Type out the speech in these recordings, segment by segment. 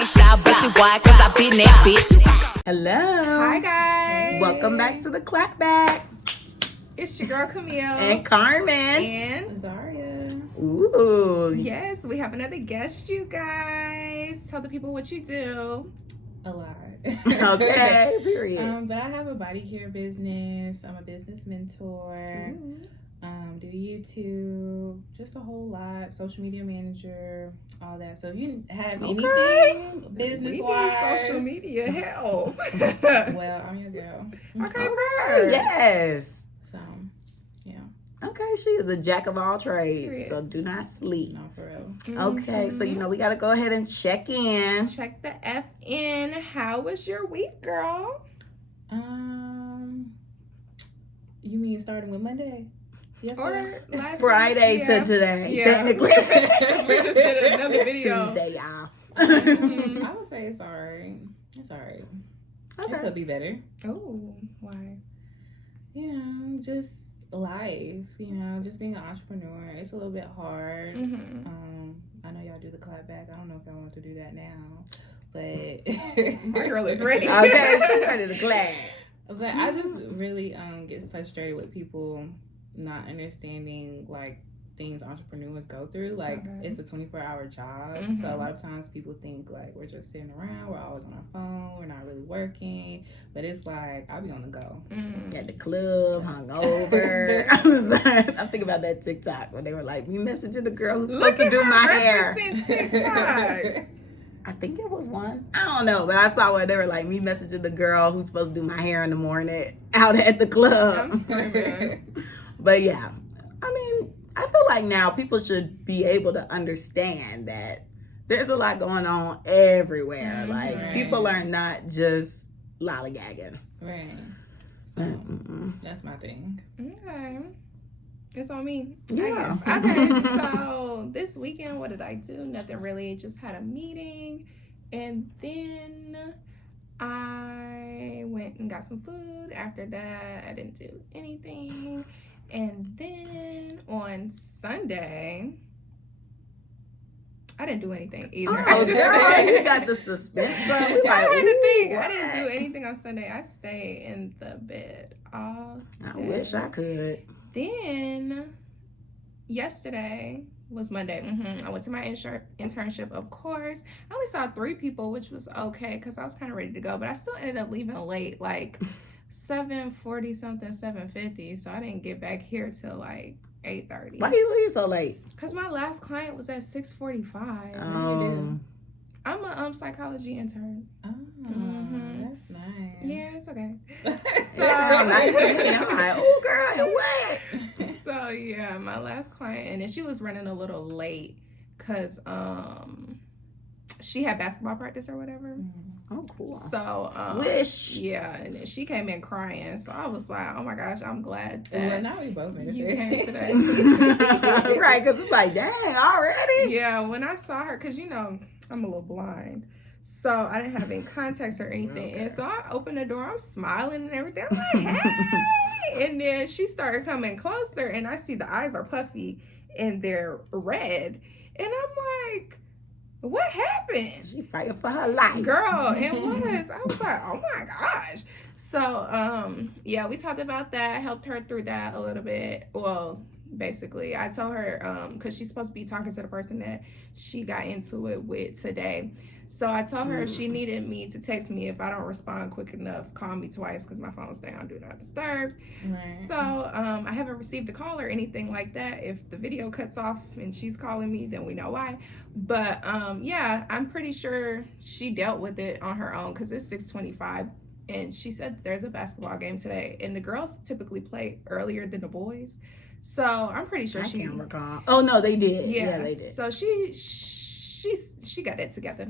ain't shy about it. Why? Cause I been that bitch. Hello. Hi guys. Welcome back to the Clapback. It's your girl Camille And Carmen. and Zharia. Ooh. yes, we have another guest, you guys. Tell the people what you do. A lot. Okay, period. But I have a body care business. I'm a business mentor. Do YouTube, just a whol lot. Social media manager, all that. So if you have anything business-wise, social media help. well, I'm your girl. Okay, girl. Yes. So, yeah. Okay, she is a jack of all trades, Period. so do not sleep. No, for real. Okay, so we got to go ahead and check in. Check the F in. How was your week, girl? You mean starting with Monday? Yes, Or last Friday week? to today, Yeah. technically. We just did another It's video. Tuesday, y'all. I would say it's alright. It's alright. It Okay. could be better. Oh, why? You know, just life. You know, just being an entrepreneur. It's a little bit hard. I know y'all do the clapback. I don't know if y'all want to do that now, but My girl is ready. Okay, she's ready to clap. But I just really get frustrated with people not understanding like things entrepreneurs go through. Like it's a 24-hour job, so a lot of times people think like we're just sitting around, we're always on our phone, we're not really working. But it's like I'll be on the go. At the club, hungover. I'm thinking about that TikTok when they were like, "Me messaging the girl who's supposed to do my hair." TikTok. I think it was one. I don't know, but I saw where they were like, "Me messaging the girl who's supposed to do my hair in the morning out at the club." I'm screaming. But yeah, I mean, I feel like now people should be able to understand that there's a lot going on everywhere. Like people are not just lollygagging. Right. So, that's my thing. Okay. It's on me. Yeah. Okay, so this weekend, what did I do? Nothing really. Just had a meeting. And then I went and got some food. After that, I didn't do anything. And then on Sunday, I didn't do anything either. Oh, girl, you got the suspense up. We I like, had to think. what? I didn't do anything on Sunday. I stayed in the bed all day. I wish I could. Then yesterday was Monday. I went to my internship, of course. I only saw 3 people, which was okay because I was kind of ready to go, but I still ended up leaving late, like 7:40 something, 7:50. So I didn't get back here till like 8:30. Why you leave so late? Because my last client was at 6:45. Oh. I'm a psychology intern. Oh, that's nice. Yeah, it's okay. It sounds nice to me. I'm like, oh, girl, and what? So yeah, my last client, and then she was running a little late because she had basketball practice or whatever. Oh, cool. So Swish. yeah, and then she came in crying. So I was like, oh my gosh, I'm glad Well, that now we both made you it. came today. Right, because it's like, dang, already? Yeah, when I saw her, because I'm a little blind. So I didn't have any contacts or anything. Okay. And so I opened the door, I'm smiling and everything. I'm like, hey! And then she started coming closer and I see the eyes are puffy and they're red. And I'm like, what happened? She fighting for her life. Girl, it was. I was like, oh my gosh. So, yeah, we talked about that, helped her through that a little bit. Well, basically, I told her, because she's supposed to be talking to the person that she got into it with today. So I told her if she needed me to text me if I don't respond quick enough, call me twice because my phone's down, do not disturb. Right. So I haven't received a call or anything like that. If the video cuts off and she's calling me, then we know why. But yeah, I'm pretty sure she dealt with it on her own because it's 6:25. And she said there's a basketball game today. And the girls typically play earlier than the boys. So I'm pretty sure I she can't recall. Oh, no, they did. yeah, they did. So she got it together.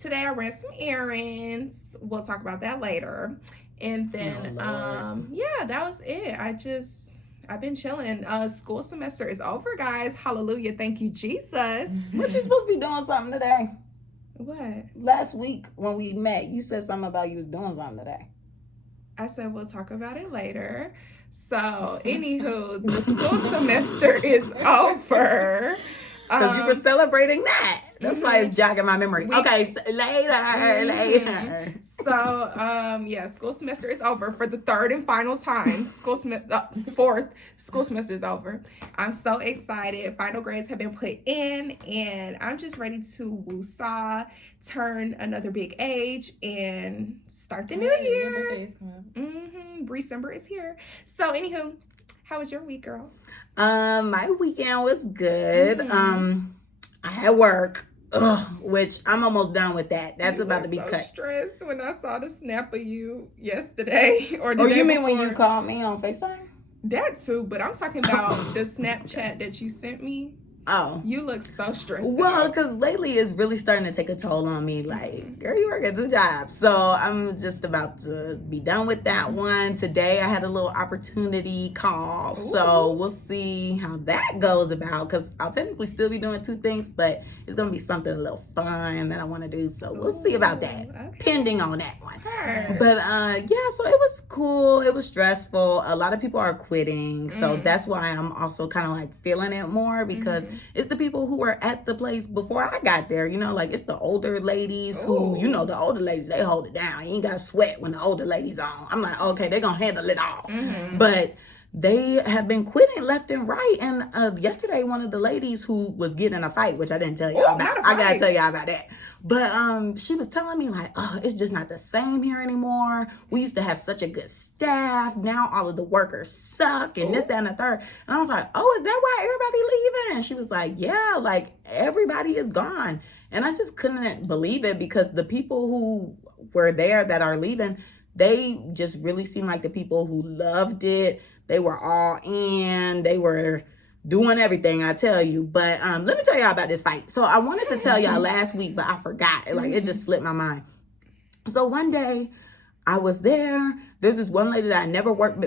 Today I ran some errands. We'll talk about that later. And then yeah, that was it. I've been chilling. School semester is over, guys. Hallelujah. Thank you, Jesus. But you're supposed to be doing something today. What? Last week when we met, you said something about you was doing something today. I said we'll talk about it later. So, anywho, the school semester is over. Because you were celebrating that. That's why it's jogging my memory. Okay, so later. So, school semester is over for the third and final time. Fourth school semester is over. I'm so excited. Final grades have been put in, and I'm just ready to woosah, turn another big age, and start the new year. December is here. So, anywho, how was your week, girl? My weekend was good. I had work. Which I'm almost done with that. That's about to be cut. Stressed when I saw the snap of you yesterday or the day you mean before. When you called me on FaceTime? That too, but I'm talking about the Snapchat that you sent me. Oh. You look so stressed Well, because lately it's really starting to take a toll on me. Like, girl, you work at 2 jobs. So I'm just about to be done with that one. Today I had a little opportunity call. Ooh. So we'll see how that goes about. Because I'll technically still be doing 2 things, but it's going to be something a little fun that I want to do. So we'll see about that. Okay. Pending on that one. Sure. But so it was cool. It was stressful. A lot of people are quitting. So that's why I'm also kind of like feeling it more because it's the people who were at the place before I got there, like it's the older ladies who, the older ladies, they hold it down. You ain't got to sweat when the older ladies on. I'm like, okay, they're going to handle it all. But they have been quitting left and right. And yesterday, one of the ladies who was getting in a fight, which I didn't tell y'all about. I got to tell y'all about that. But she was telling me like, it's just not the same here anymore. We used to have such a good staff. Now all of the workers suck and this, that, and the third. And I was like, is that why everybody leaving? And she was like, yeah, like everybody is gone. And I just couldn't believe it because the people who were there that are leaving, they just really seem like the people who loved it. They were all in. They were doing everything, I tell you. But let me tell y'all about this fight. So I wanted to tell y'all last week, but I forgot. Like, it just slipped my mind. So one day, I was there. There's this one lady that I never worked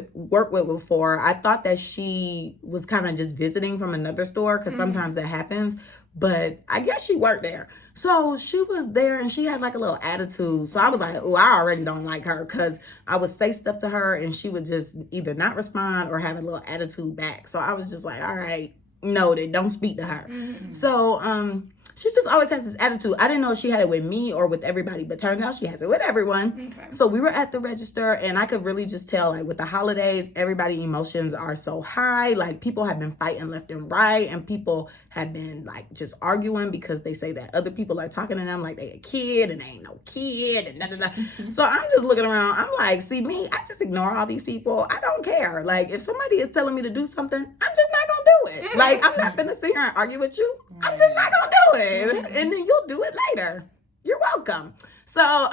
with before. I thought that she was kind of just visiting from another store because sometimes that happens. But I guess she worked there. So she was there and she had like a little attitude. So I was like, I already don't like her because I would say stuff to her and she would just either not respond or have a little attitude back. So I was just like, all right, noted, don't speak to her. So she just always has this attitude. I didn't know if she had it with me or with everybody, but turns out she has it with everyone. Okay. So we were at the register and I could really just tell, like with the holidays, everybody's emotions are so high. Like people have been fighting left and right and people have been like just arguing because they say that other people are talking to them like they a kid and they ain't no kid and da-da-da. So I'm just looking around. I'm like, see me, I just ignore all these people. I don't care. Like if somebody is telling me to do something, I'm just not going to do it. Like I'm not going to sit here and argue with you. I'm just not going to do it. And then you'll do it later. You're welcome. So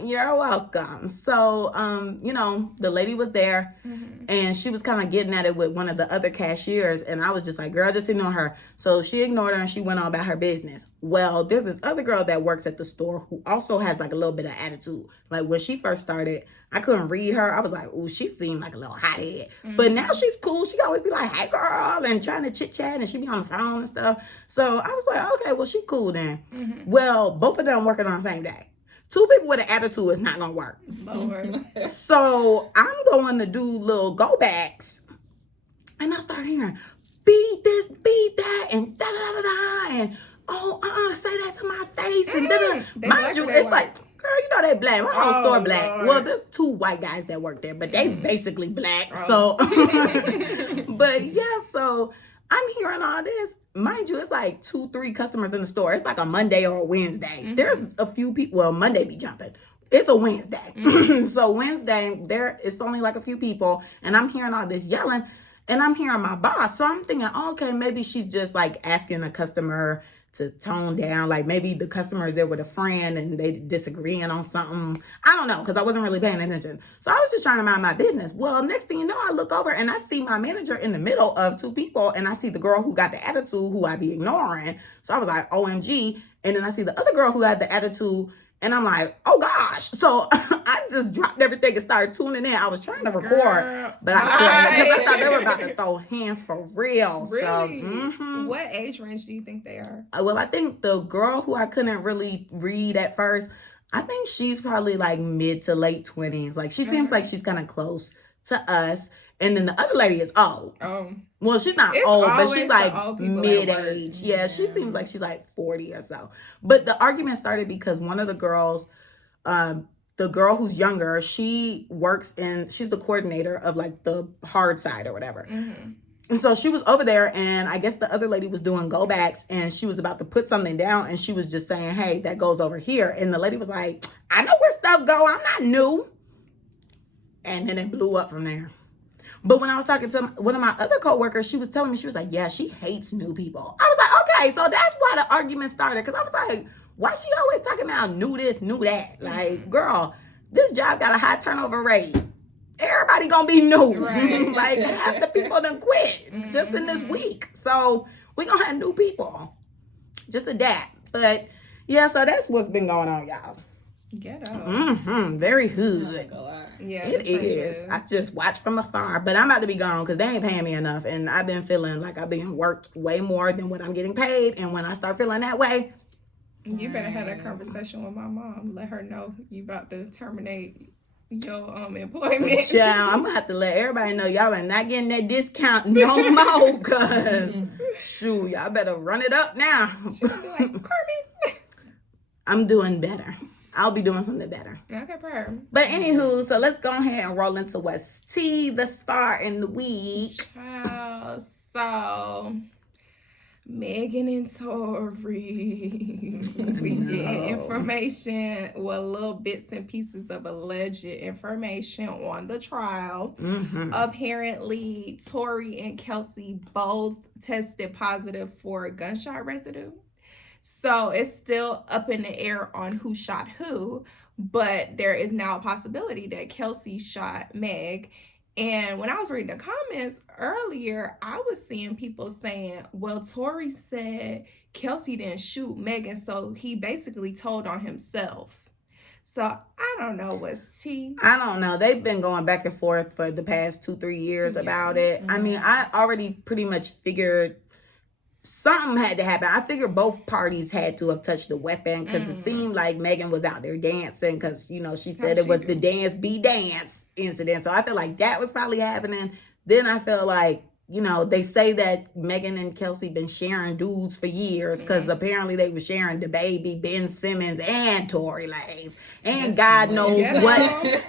you're welcome. So, the lady was there and she was kind of getting at it with one of the other cashiers. And I was just like, girl, just ignore her. So she ignored her and she went on about her business. Well, there's this other girl that works at the store who also has like a little bit of attitude. Like when she first started, I couldn't read her. I was like, she seemed like a little hothead. But now she's cool. She always be like, hey girl, and trying to chit chat and she be on the phone and stuff. So I was like, okay, well she cool then. Well, both of them working on the same day. 2 people with an attitude is not going to work. Lord. So I'm going to do little go backs. And I start hearing, beat this, beat that, and da-da-da-da, and say that to my face, and da-da-da. Mind you, it's like, girl, you know they black. My whole store black. Lord. Well, there's 2 white guys that work there, but they basically black. So, but yeah, so I'm hearing all this. Mind you, it's like 2-3 customers in the store. It's like a Monday or a Wednesday. There's a few people. Well, Monday be jumping. It's a Wednesday. So Wednesday, it's only like a few people. And I'm hearing all this yelling. And I'm hearing my boss. So I'm thinking, okay, maybe she's just like asking a customer to tone down. Like maybe the customer is there with a friend and they disagreeing on something. I don't know, because I wasn't really paying attention. So I was just trying to mind my business. Well, next thing you know, I look over and I see my manager in the middle of 2 people and I see the girl who got the attitude who I be ignoring. So I was like, OMG. And then I see the other girl who had the attitude and I'm like, oh gosh. So I just dropped everything and started tuning in. I was trying to record, but I couldn't because I thought they were about to throw hands for real. Really? So, What age range do you think they are? Well, I think the girl who I couldn't really read at first, I think she's probably like mid to late 20s. Like she seems like she's kind of close to us. And then the other lady is old. Oh. Well, she's not It's old, but always she's the like old people that work. mid-age. Yeah, she seems like she's like 40 or so. But the argument started because one of the girls, the girl who's younger, she's the coordinator of like the hard side or whatever. Mm-hmm. And so she was over there, and I guess the other lady was doing go backs, and she was about to put something down, and she was just saying, hey, that goes over here. And the lady was like, I know where stuff go. I'm not new. And then it blew up from there. But when I was talking to one of my other coworkers, she was telling me, she was like, yeah, she hates new people. I was like, okay, so that's why the argument started. Because I was like, why she always talking about new this, new that? Like, girl, this job got a high turnover rate. Everybody gonna be new. Right. Like, half the people done quit just in this week. So we gonna have new people. Just adapt. But yeah, so that's what's been going on, y'all. Ghetto. Very hood. Yeah, It is. I just watch from afar, but I'm about to be gone because they ain't paying me enough, and I've been feeling like I've been worked way more than what I'm getting paid. And when I start feeling that way, you better have that conversation with my mom. Let her know you about to terminate your employment. yeah, I'm gonna have to let everybody know y'all are not getting that discount no more. Cause shoot, y'all better run it up now. She'll be like, Carmen. I'm doing better. I'll be doing something better. Okay, prayer. But anywho, so let's go ahead and roll into what's tea thus far in the week. So Megan and Tory, we get information, little bits and pieces of alleged information on the trial. Apparently, Tory and Kelsey both tested positive for gunshot residue. So it's still up in the air on who shot who, but there is now a possibility that Kelsey shot Meg. And when I was reading the comments earlier, I was seeing people saying, well, Tory said Kelsey didn't shoot Megan, so he basically told on himself. So I don't know what's tea. I don't know. They've been going back and forth for the past 2-3 years about it. I mean, I already pretty much figured something had to happen. I figured both parties had to have touched the weapon because it seemed like Megan was out there dancing because, you know, she said it was the dance be dance incident. So I feel like that was probably happening. Then I feel like, you know, they say that Megan and Kelsey been sharing dudes for years because apparently they were sharing the baby, Ben Simmons, and Tory Lanez. And God knows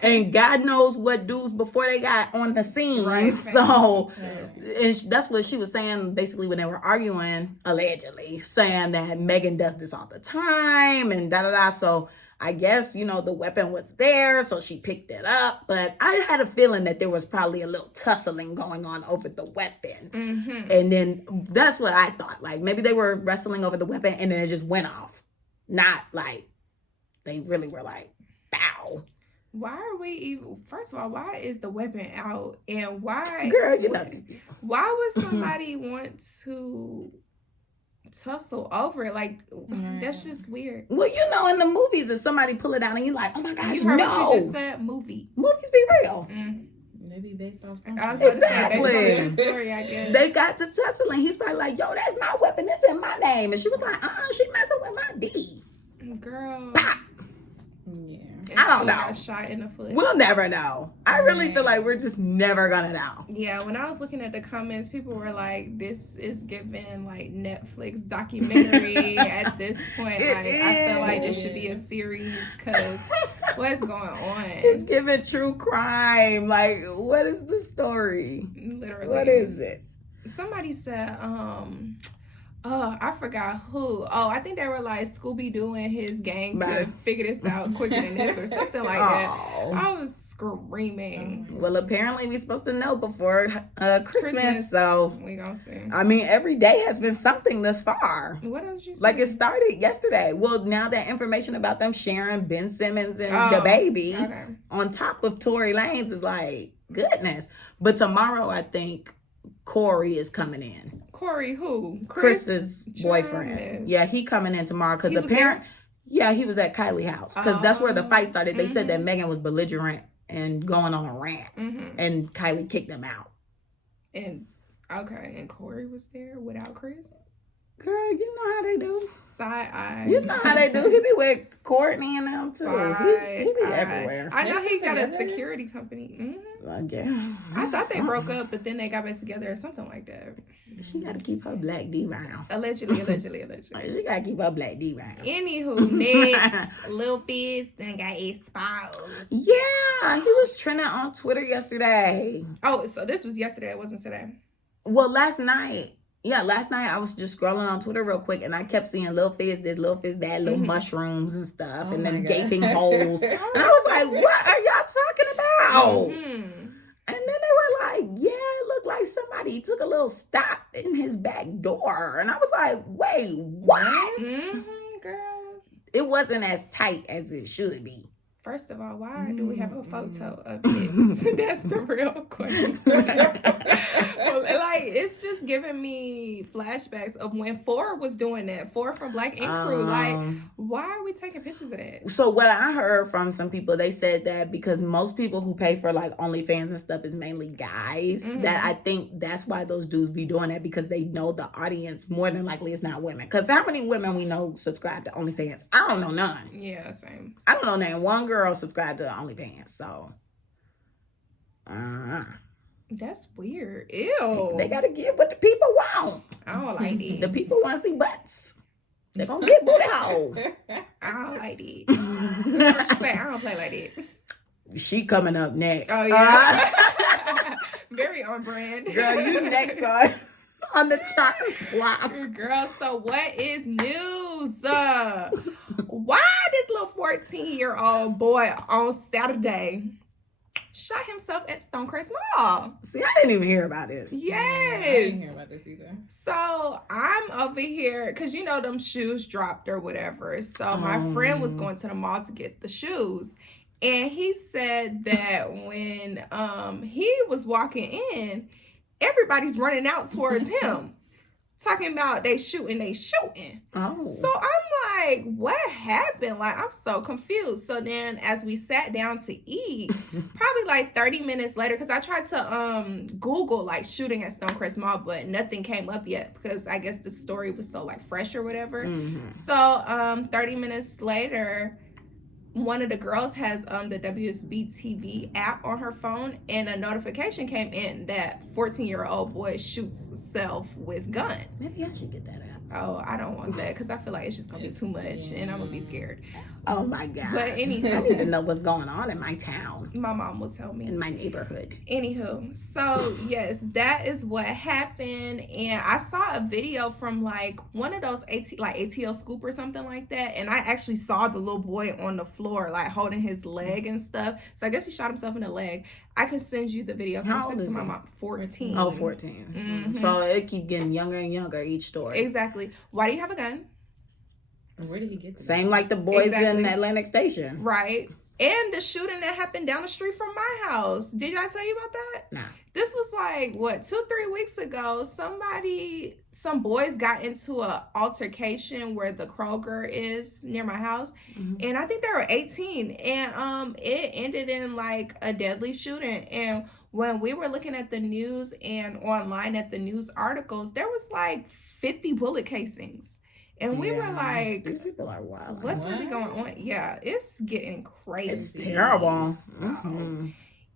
and God knows what dudes before they got on the scene. Right. So and that's what she was saying basically when they were arguing, allegedly, saying that Megan does this all the time and da-da-da. So I guess, you know, the weapon was there, so she picked it up. But I had a feeling that there was probably a little tussling going on over the weapon. And then that's what I thought. Like, maybe they were wrestling over the weapon and then it just went off. Not like they really were like, bow. Why are we even, first of all, why is the weapon out? And why? Girl, you know. Why would somebody want to tussle over it? Like, that's just weird. Well, you know, in the movies, if somebody pull it out and you're like, oh my gosh, you heard what you just said, movie. Movies be real. Maybe based off something. I was about Exactly. to say, based on the story, I guess. They got to tussling. He's probably like, yo, that's my weapon. It's in my name. And she was like, she messing with my D. Girl. Pop. Yeah. I don't know. Got shot in the foot. We'll never know. I really feel like we're just never gonna know. Yeah, when I was looking at the comments, people were like, this is giving like Netflix documentary at this point. Like, I feel like this should be a series because what's going on? It's giving true crime. Like, what is the story? Literally. What is it? Somebody said, I forgot who. Oh, I think they were like Scooby-Doo and his gang could figure this out quicker than this or something like that. I was screaming. Well, apparently we're supposed to know before Christmas, so we gonna see. I mean, every day has been something thus far. What else you saying? Like, it started yesterday. Well, now that information about them sharing Ben Simmons and the baby on top of Tory Lanez is like, goodness. But tomorrow, I think Corey is coming in. Corey who? Chris's boyfriend. Yeah, he coming in tomorrow because apparently, yeah, he was at Kylie's house because that's where the fight started. They said that Megan was belligerent and going on a rant, and Kylie kicked him out. And and Corey was there without Chris. Girl, you know how they do. Side eye. You know how they do. He be with Courtney and them too. He be everywhere. I know he got a security company. Yeah. I thought they broke up, but then they got back together or something like that. She got to keep her black D round. Allegedly. She got to keep her black D round. Anywho, next, Lil Fizz then got exposed. Yeah, he was trending on Twitter yesterday. Oh, so this was yesterday. It wasn't today. Well, last night. Yeah, last night I was just scrolling on Twitter real quick and I kept seeing Lil Fizz this, Lil Fizz that, little mushrooms and stuff, and then gaping holes. And I was like, what are y'all talking about? And then they were like, yeah, it looked like somebody took a little stop in his back door. And I was like, wait, what? Girl. It wasn't as tight as it should be. First of all, why do we have a photo of it? That's the real question. Like, it's just giving me flashbacks of when Ford was doing that. Ford from Black Ink Crew. Like, why are we taking pictures of that? So what I heard from some people, they said that because most people who pay for like OnlyFans and stuff is mainly guys, that I think that's why those dudes be doing that, because they know the audience more than likely it's not women. Because how many women we know subscribe to OnlyFans? I don't know none. Yeah, same. I don't know name one girl subscribe to OnlyFans. So that's weird. Ew. They gotta give what the people want. I don't like it. The people want to see butts. They're gonna get booty hole. I don't like it. What you say? I don't play like that. She coming up next. Oh yeah. Very on brand. Girl, you next on the chopping block. Girl, so what is news? Why this little 14-year-old boy on Saturday shot himself at Stonecrest Mall? See, I didn't even hear about this. Yes. I didn't hear about this either. So I'm over here, because you know them shoes dropped or whatever. So my friend was going to the mall to get the shoes. And he said that when he was walking in, everybody's running out towards him. Talking about they shooting. Oh. So I'm like, what happened? Like, I'm so confused. So then as we sat down to eat, probably like 30 minutes later, because I tried to Google like shooting at Stonecrest Mall, but nothing came up yet because I guess the story was so like fresh or whatever. So 30 minutes later, one of the girls has the WSB TV app on her phone, and a notification came in that 14-year-old boy shoots self with gun. Maybe I should get that app. Oh, I don't want that because I feel like it's just gonna be too much, and I'm gonna be scared. Oh my God! But anywho, I need to know what's going on in my town. My mom will tell me. In my neighborhood. Anywho, so yes, that is what happened, and I saw a video from like one of those ATL Scoop or something like that, and I actually saw the little boy on the floor like holding his leg and stuff. So I guess he shot himself in the leg. I can send you the video. How old is my he? mom. 14. Oh, 14. So it keep getting younger and younger each story. Exactly. Why do you have a gun? Where did he get that? Same like the boys in Atlantic Station. Right. And the shooting that happened down the street from my house. Did I tell you about that? Nah. This was like, 2-3 weeks ago. Some boys got into a altercation where the Kroger is near my house. And I think they were 18. And it ended in like a deadly shooting. And when we were looking at the news and online at the news articles, there was like 50 bullet casings. And we were like, these people are wild. What's really going on? Yeah, it's getting crazy. It's terrible.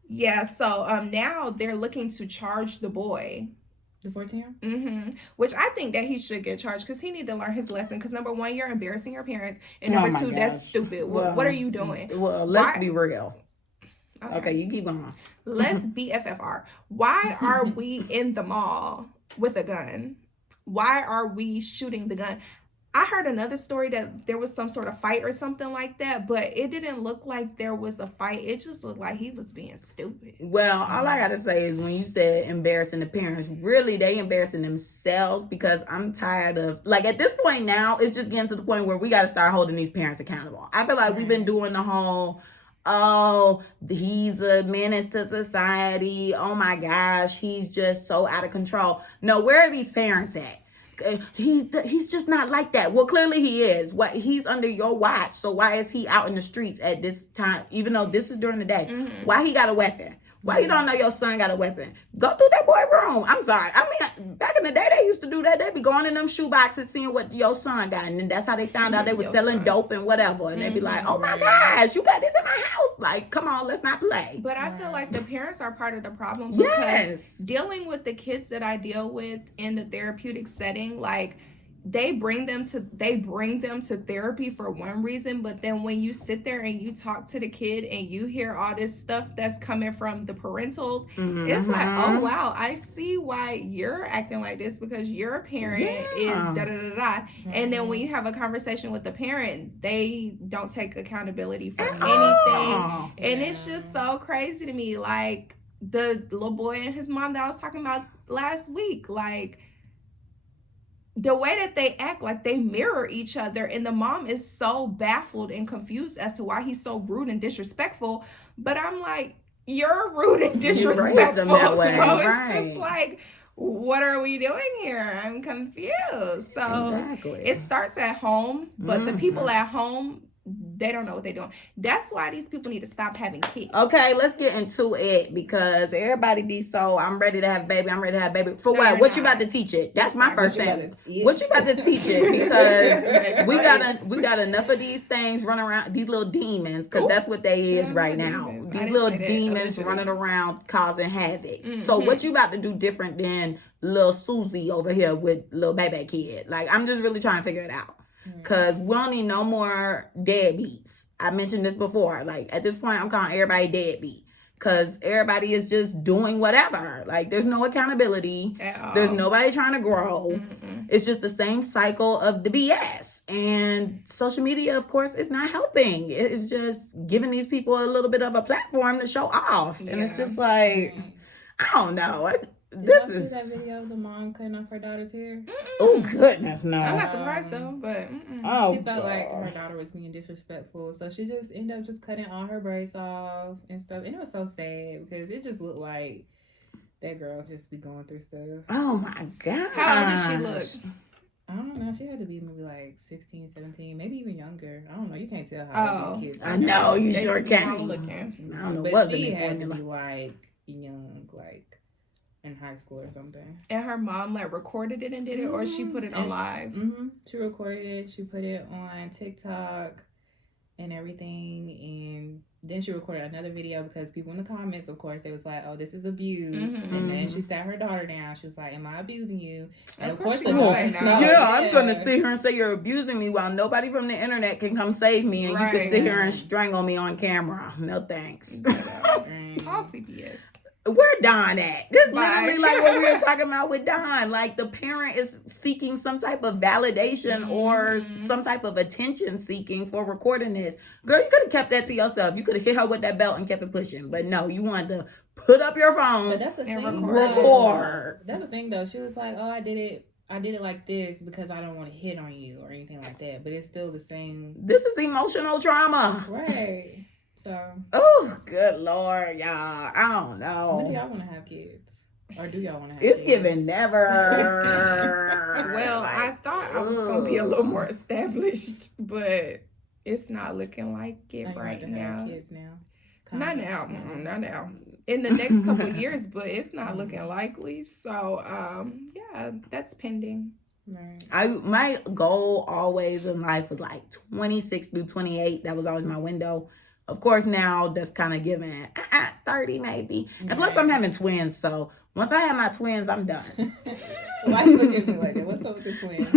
Yeah, so now they're looking to charge the boy. The 14-year-old? Which I think that he should get charged because he need to learn his lesson. Because number one, you're embarrassing your parents. And number two, that's stupid. What are you doing? Well, let's be real. Okay, you keep going. Let's BFFR. Why are we in the mall with a gun? Why are we shooting the gun? I heard another story that there was some sort of fight or something like that, but it didn't look like there was a fight. It just looked like he was being stupid. Well, all I gotta say is when you said embarrassing the parents, really they embarrassing themselves, because I'm tired of, like, at this point now, it's just getting to the point where we gotta start holding these parents accountable. I feel like we've been doing the whole, oh, he's a menace to society. Oh my gosh, he's just so out of control. No, where are these parents at? He's just not like that. Well, clearly he is. He's under your watch. So why is he out in the streets at this time, even though this is during the day? Why he got a weapon? Why you don't know your son got a weapon? Go through that boy room. I'm sorry. I mean, back in the day, they used to do that. They'd be going in them shoe boxes, seeing what your son got. And then that's how they found out they was selling dope and whatever. And they'd be like, oh my gosh, you got this in my house. Like, come on, let's not play. But I feel like the parents are part of the problem. Because dealing with the kids that I deal with in the therapeutic setting, like, they bring them to therapy for one reason, but then when you sit there and you talk to the kid and you hear all this stuff that's coming from the parentals, it's like, oh wow, I see why you're acting like this, because your parent is da-da-da-da. And then when you have a conversation with the parent, they don't take accountability for anything. And it's just so crazy to me. Like the little boy and his mom that I was talking about last week, like, the way that they act, like they mirror each other, and the mom is so baffled and confused as to why he's so rude and disrespectful. But I'm like, you're rude and disrespectful. So it's just like, what are we doing here? I'm confused. So it starts at home, but the people at home, they don't know what they're doing. That's why these people need to stop having kids. Okay, let's get into it, because everybody be so, I'm ready to have a baby. I'm ready to have a baby. For what? What you about to teach it? That's my first thing. What you about to teach it? Because we got enough of these things running around, these little demons, because that's what they is right now. These little demons running around causing havoc. So what you about to do different than little Susie over here with little baby kid? Like, I'm just really trying to figure it out. Because we don't need no more deadbeats. I mentioned this before. Like, at this point, I'm calling everybody deadbeat. Because everybody is just doing whatever. Like, there's no accountability. There's nobody trying to grow. It's just the same cycle of the BS. And social media, of course, is not helping. It's just giving these people a little bit of a platform to show off. And it's just like, I don't know. This is that video of the mom cutting off her daughter's hair. Oh goodness, no! I'm not surprised though, but she felt like her daughter was being disrespectful, so she just ended up just cutting all her braids off and stuff. And it was so sad because it just looked like that girl just be going through stuff. Oh my god! How old did she look? I don't know. She had to be maybe like 16, 17, maybe even younger. I don't know. You can't tell how old these kids are. I know you sure can't. I don't know but she had to be like young, like in high school or something. And her mom like recorded it and did it, or she put it on live? She recorded it. She put it on TikTok and everything. And then she recorded another video because people in the comments, of course, they was like, oh, this is abuse. And then she sat her daughter down. She was like, am I abusing you? And of course, I'm going to sit here and say you're abusing me while nobody from the internet can come save me, and you can sit here and strangle me on camera. No thanks. All CPS. Where Don at? This literally like what we were talking about with Don. Like, the parent is seeking some type of validation or some type of attention seeking for recording this. Girl, you could have kept that to yourself. You could have hit her with that belt and kept it pushing. But no, you wanted to put up your phone but that's the and thing. record. That's the thing though. She was like, oh, I did it like this because I don't want to hit on you or anything like that. But it's still the same. This is emotional trauma. Right. So. Oh, good Lord, y'all. I don't know. When do y'all want to have kids? Or do y'all want to have kids? It's giving never. Well, I thought I was going to be a little more established, but it's not looking like it right now. Kids now. Not now. Not now. In the next couple of years, but it's not looking likely. So, yeah, that's pending. Right. My goal always in life was like 26 through 28. That was always my window. Of course, now that's kind of given 30 maybe. And plus, I'm having twins. So once I have my twins, I'm done. Why you look at me like that? What's up with the twins?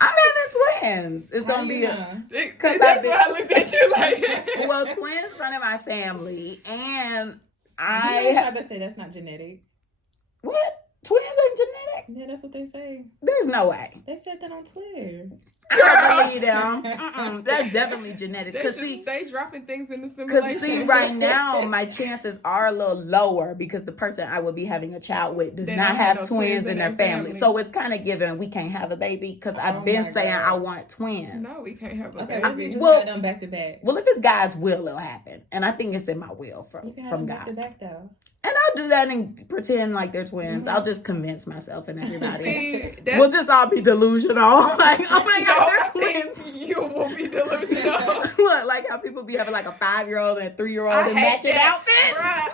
I'm having twins. It's going to be because that's why I looked at you like that. Well, twins run in my family. And I tried to say that's not genetic. What? Twins ain't genetic? Yeah, that's what they say. There's no way. They said that on Twitter. I don't believe them. That's definitely genetics. Because they dropping things in the simulation. Because see, right now, my chances are a little lower because the person I would be having a child with does not have twins in their family. So it's kind of given we can't have a baby because I've been saying I want twins. No, we can't have a baby. Okay, we just had them back to back. Well, if it's God's will, it'll happen. And I think it's in my will from God. Back to back, though. And I'll do that and pretend like they're twins. I'll just convince myself and everybody. We'll just all be delusional. Like, oh my God, they're twins. You will be Delusional. Look, like how people be having like a 5-year-old and a 3-year-old in matching outfits. Bruh,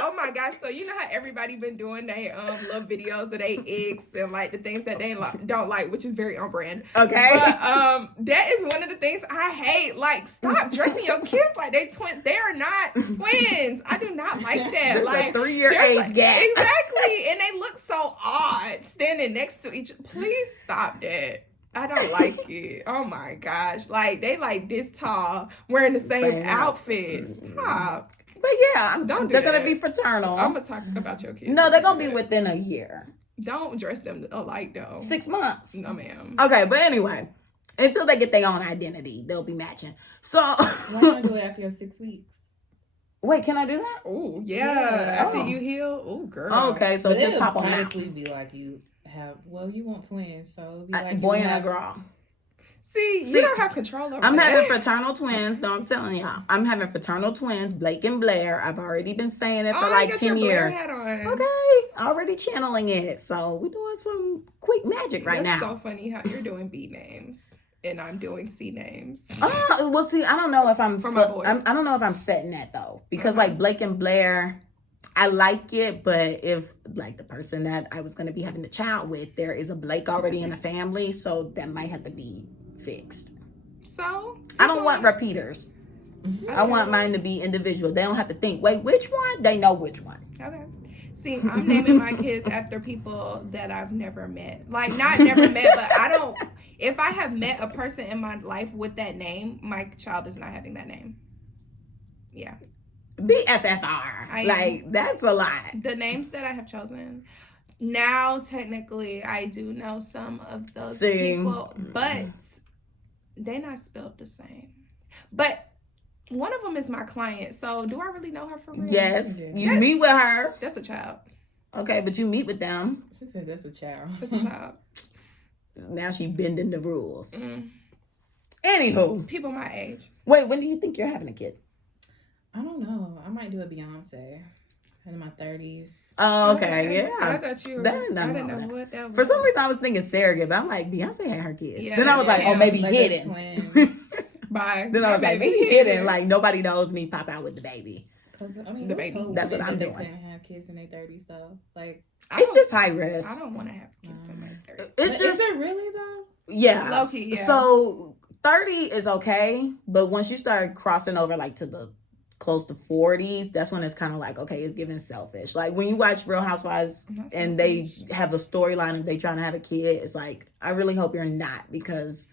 oh my gosh. So you know how everybody been doing they love videos of they ex and like the things that they don't like, which is very on brand. Okay. But that is one of the things I hate. Like, stop dressing your kids like they twins. They are not twins. I do not like that. There's like a 3-year age gap. Exactly. And they look so odd standing next to each other. Please stop that. I don't like it. Oh my gosh. Like, they like this tall wearing the same outfits. Stop. But yeah, they're going to be fraternal. I'm going to talk about your kids. No, they're going to be within a year. Don't dress them alike, though. 6 months. No, ma'am. Okay, but anyway, until they get their own identity, they'll be matching. So, why don't you do it after your 6 weeks? Wait, can I do that? Oh, yeah. After you heal, oh, girl. Okay, so but just pop them out. practically be like you want twins, so it'll be like boy and a girl. See, you don't have control over I'm that. having fraternal twins. No, I'm telling y'all. I'm having fraternal twins, Blake and Blair. I've already been saying it for like 10 years. Okay, already channeling it. So we're doing some quick magic right now. It's so funny how you're doing B names and I'm doing C names. Well, see, I don't know if I'm I don't know if I'm setting that though, because like Blake and Blair, I like it, but if like the person that I was going to be having the child with, there is a Blake already in the family, so that might have to be fixed. So I don't want repeaters. I want mine to be individual. They don't have to think, wait, which one? They know which one. Okay. See, I'm naming my kids after people that I've never met. Like, not never met, but I don't. If I have met a person in my life with that name, my child is not having that name. Yeah. BFFR. Like, that's a lot. The names that I have chosen. Now, technically, I do know some of those people, but they're not spelled the same. But one of them is my client, so do I really know her for real? Yes, you meet with her. That's a child. Okay, but you meet with them. She said that's a child. That's a child. Now she bending the rules. Anywho. People my age. Wait, when do you think you're having a kid? I don't know. I might do a Beyonce in my 30s. Oh, okay. Yeah. I thought you were. I didn't know what that was. For some reason, I was thinking surrogate, but I'm like, Beyonce had her kids. Yeah, then I was like, oh, maybe like hidden. Bye. Then I was like, maybe hidden. Like, nobody knows me pop out with the baby. Because, I mean, the baby. That's what I'm doing. They plan to have kids in their 30s, though. Like, it's just high risk. I don't want to have kids in my 30s. It's just. Is it really, though? Yeah. Low-key, yeah. So 30 is okay, but once you start crossing over like to the close to 40s, that's when it's kind of like, okay, it's giving selfish. Like when you watch Real Housewives and they have a storyline of they trying to have a kid, it's like, I really hope you're not, because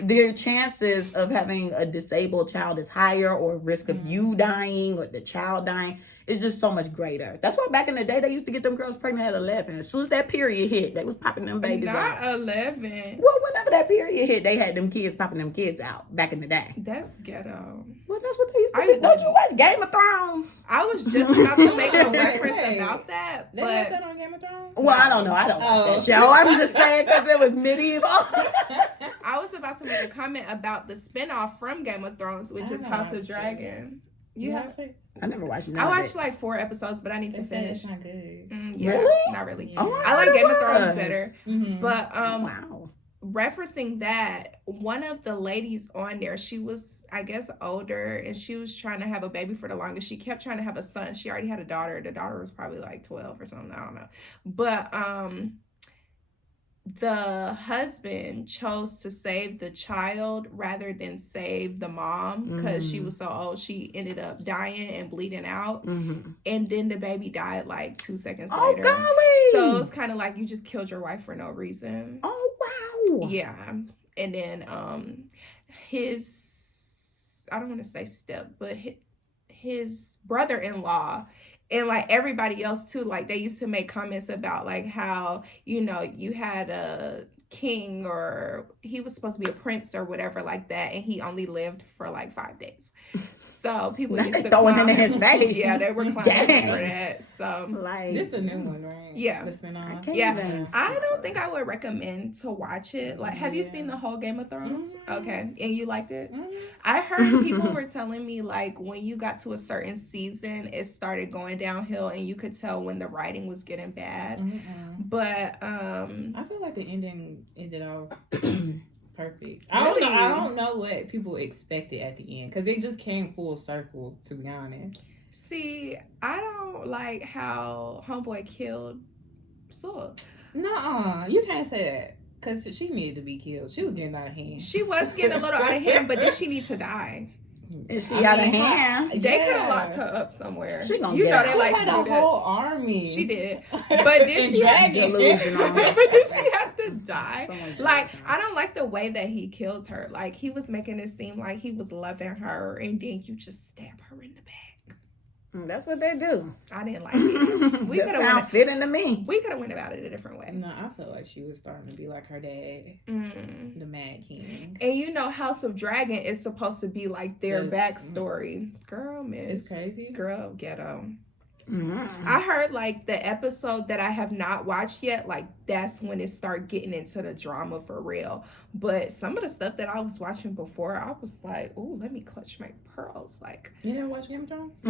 their chances of having a disabled child is higher, or risk of you dying or the child dying is just so much greater. That's why back in the day they used to get them girls pregnant at 11. As soon as that period hit, they was popping them babies out. Not 11. Well, whenever that period hit, they had them kids popping them kids out back in the day. That's ghetto. Well, that's what they used to do. Don't you watch Game of Thrones? I was just about to make a reference about that, They but have that on Game of Thrones? Well, I don't know. I don't watch that show. I'm just saying because it was medieval. I was about to make a comment about the spinoff from Game of Thrones, which is House of Dragon. You have? I never watched it. I watched like 4 episodes, but I need to finish. It's not good. Yeah, really? Not really. Oh, I like Game of Thrones better. Mm-hmm. But wow. Referencing that, one of the ladies on there, she was, I guess, older, and she was trying to have a baby for the longest. She kept trying to have a son. She already had a daughter. The daughter was probably like 12 or something. I don't know. But the husband chose to save the child rather than save the mom, because she was so old. She ended up dying and bleeding out. And then the baby died like 2 seconds later. Golly. So it's kind of like you just killed your wife for no reason. Oh, wow. Yeah. And then his, I don't want to say but his brother-in-law and like everybody else too, like they used to make comments about like how, you know, you had a king, or he was supposed to be a prince or whatever like that, and he only lived for like 5 days. So people used to throwing clown it in his face. Yeah, they were clowning him for that. So like, this is the new one, right? Yeah. The spin-off. I don't think I would recommend to watch it. Like, have you seen the whole Game of Thrones? Okay, and you liked it? I heard people were telling me like when you got to a certain season, it started going downhill, and you could tell when the writing was getting bad. But I feel like the ending ended off perfect. I don't know what people expected at the end because it just came full circle. To be honest, see, I don't like how homeboy killed Soul. No, you can't say that because she needed to be killed. She was getting out of hand. She was getting a little out of hand, but did she need to die? Is she out of hand? They could have locked her up somewhere. She gonna get out. They like had a whole army. She did, but did she have delusional? But did she have to die? Like, I don't like the way that he killed her. Like, he was making it seem like he was loving her, and then you just stab her in the back. That's what they do. I didn't like it. We that sound fitting to me. We could have went about it a different way. No, I felt like she was starting to be like her dad, the Mad King. And you know, House of Dragon is supposed to be like their backstory. Girl, miss. It's crazy. Girl, ghetto. Mm-hmm. I heard like the episode that I have not watched yet, like that's when it started getting into the drama for real. But some of the stuff that I was watching before, I was like, "Oh, let me clutch my pearls." Like, you didn't watch Game of Thrones?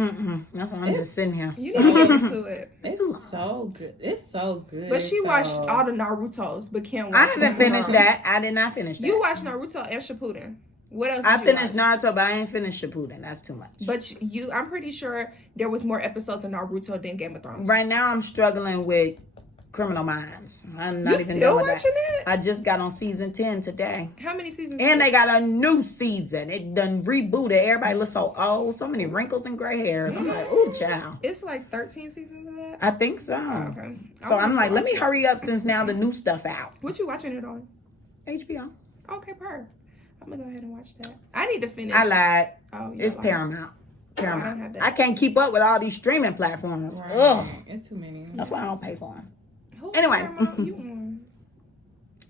That's why I'm just sitting here. You need to get into it. It's so good. It's so good. But she watched all the Naruto's, but can't watch. I haven't finished that. I did not finish that. You watched Naruto and Shippuden. What else? I finished Naruto, but I ain't finished Shippuden. That's too much. But I'm pretty sure there was more episodes of Naruto than Game of Thrones. Right now, I'm struggling with Criminal Minds. I'm not you even still done with watching that. it? I just got on season 10 today. How many seasons? And they got a new season. It done rebooted. Everybody looks so old. So many wrinkles and gray hairs. I'm like, ooh, child. It's like 13 seasons of that? I think so. Okay. So I'm like, let me hurry up since now the new stuff out. What you watching it on? HBO. Okay, I'm gonna go ahead and watch that. I need to finish. I lied. Oh, it's lied. Paramount. I don't have that. I can't keep up with all these streaming platforms. Right. Ugh. It's too many. That's why I don't pay for them. Who Anyway. Paramount you on?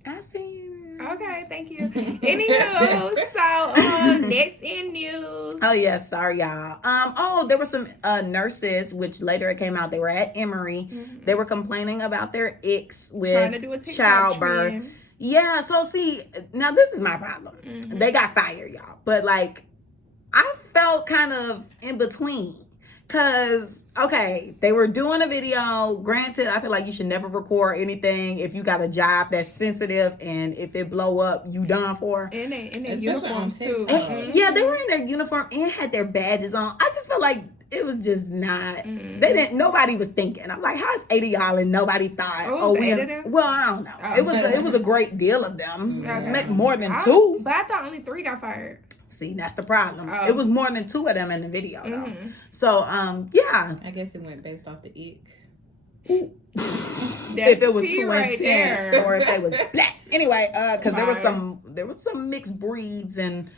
I see you. Okay, thank you. Anywho, so next in news. Oh yes, sorry y'all. There were some nurses, which later it came out they were at Emory. Mm-hmm. They were complaining about their icks with trying to do a TikTok childbirth. trend. Yeah, so see, now this is my problem. Mm-hmm. They got fired, y'all. But like, I felt kind of in between. Cause, okay, they were doing a video. Granted, I feel like you should never record anything if you got a job that's sensitive and if it blow up, you done for. In their uniforms too. And, yeah, they were in their uniform and had their badges on. I just felt like it was just not. Nobody was thinking. I'm like, how is 80 y'all and nobody thought? Well, I don't know. It was a great deal of them. Okay. More than two. But I thought only 3 got fired. See, that's the problem. It was more than 2 of them in the video, though. Mm-hmm. So, yeah. I guess it went based off the ick. If it was too right intense there. or if they was black. Anyway, because there was some mixed breeds and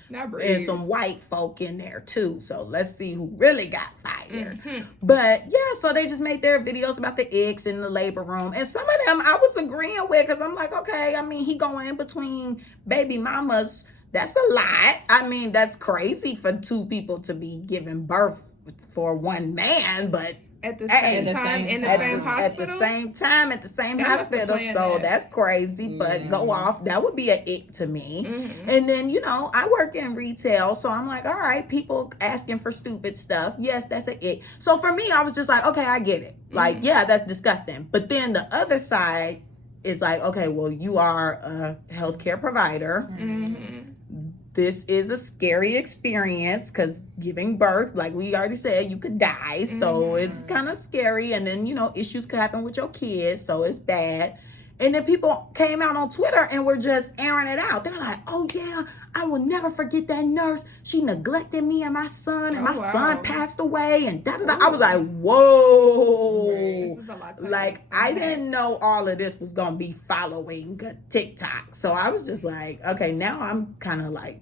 some white folk in there too. So let's see who really got fired. Mm-hmm. But yeah, so they just made their videos about the icks in the labor room. And some of them I was agreeing with because I'm like, okay, I mean, he going in between baby mamas. That's a lot. I mean, that's crazy for 2 people to be giving birth for one man, but at the same time in the same hospital. At the same time at the same hospital. So that's crazy. But go off. That would be an ick to me. Mm-hmm. And then, I work in retail, so I'm like, all right, people asking for stupid stuff. Yes, that's an ick. So for me, I was just like, okay, I get it. Like, yeah, that's disgusting. But then the other side is like, okay, well, you are a healthcare provider. Mm-hmm. This is a scary experience because giving birth, like we already said, you could die. So it's kind of scary. And then, issues could happen with your kids. So it's bad. And then people came out on Twitter and were just airing it out. They're like, oh, yeah, I will never forget that nurse. She neglected me and my son. And my son passed away. And da-da-da. I was like, whoa. This is a lot to like, I didn't know all of this was going to be following TikTok. So I was just like, okay, now I'm kind of like,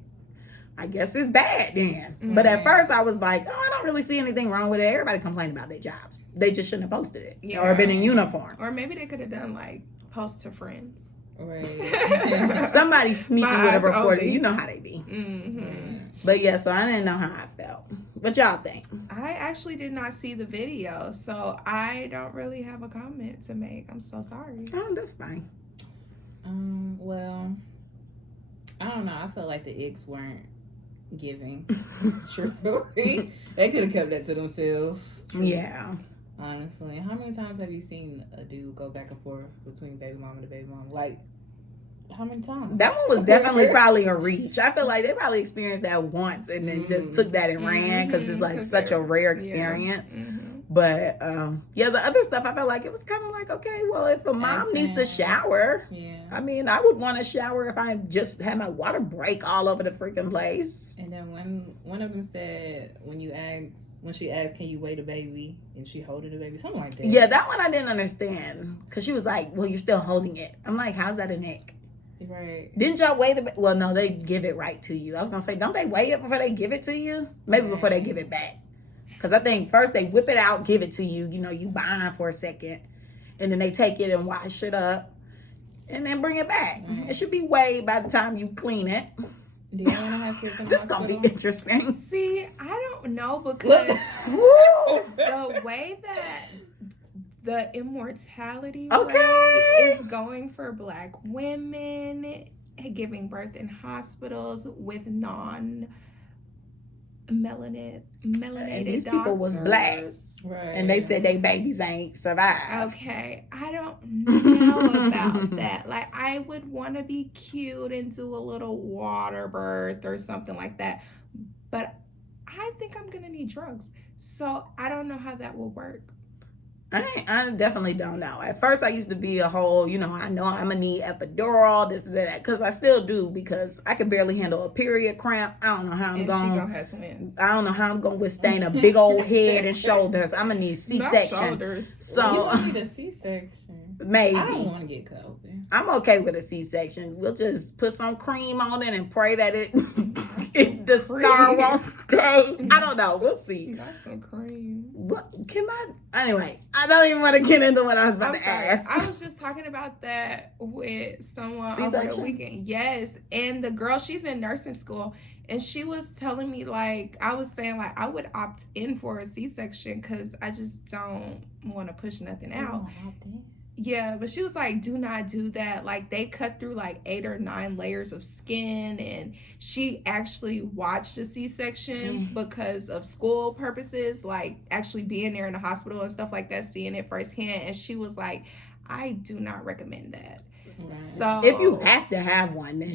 I guess it's bad then. Mm-hmm. But at first I was like, I don't really see anything wrong with it. Everybody complained about their jobs. They just shouldn't have posted it or been in uniform. Or maybe they could have done like post to friends. Right. Somebody sneaky would have reported. You know how they be. Mm-hmm. But yeah, so I didn't know how I felt. What y'all think? I actually did not see the video, so I don't really have a comment to make. I'm so sorry. Oh, that's fine. Well, I don't know. I felt like the icks weren't giving. Truly. They could have kept that to themselves. Yeah. Honestly. How many times have you seen a dude go back and forth between baby mama to baby mama? Like, How many times? That one was definitely probably a reach. I feel like they probably experienced that once and then just took that and ran because it's like such a rare experience. Yeah. But yeah, the other stuff I felt like it was kind of like, okay, well, if a mom needs to shower, I mean, I would want to shower if I just had my water break all over the freaking place. And then one of them said when she asked, can you weigh the baby, and she holding the baby, something like that. Yeah, that one I didn't understand because she was like, well, you're still holding it. I'm like, how's that a neck? Right. Didn't y'all weigh the? Well, no, they give it right to you. I was gonna say, don't they weigh it before they give it to you? Maybe before they give it back. Because I think first they whip it out, give it to you. You know, you bind for a second. And then they take it and wash it up. And then bring it back. It should be weighed by the time you clean it. Do you want to have kids in the This is going to be interesting. See, I don't know because the way that the immortality rate is going for Black women giving birth in hospitals with melanated and these doctors. people was Black, right? And they said they babies ain't survived. Okay, I don't know about that. Like, I would want to be cute and do a little water birth or something like that, but I think I'm gonna need drugs, so I don't know how that will work. I definitely don't know. At first, I used to be a whole, I know I'm gonna need epidural, this and that, because I still do, because I can barely handle a period cramp. I don't know how I'm going. I don't know how I'm gonna withstand a big old head and shoulders. I'm gonna need C-section. Not shoulders. So you need a C-section. Maybe. I don't want to get cut open. I'm okay with a C-section. We'll just put some cream on it and pray that the scar won't stay. I don't know. We'll see. Got some cream. What anyway, I don't even want to get into what I was about to ask. I was just talking about that with someone C-section? over the weekend. Yes, and the girl, she's in nursing school, and she was telling me, like, I was saying, like, I would opt in for a C-section because I just don't want to push nothing out. Yeah, but she was like, do not do that. Like, they cut through like 8 or 9 layers of skin, and she actually watched a C-section because of school purposes, like actually being there in the hospital and stuff like that, seeing it firsthand. And she was like, I do not recommend that. Right. So if you have to have one, then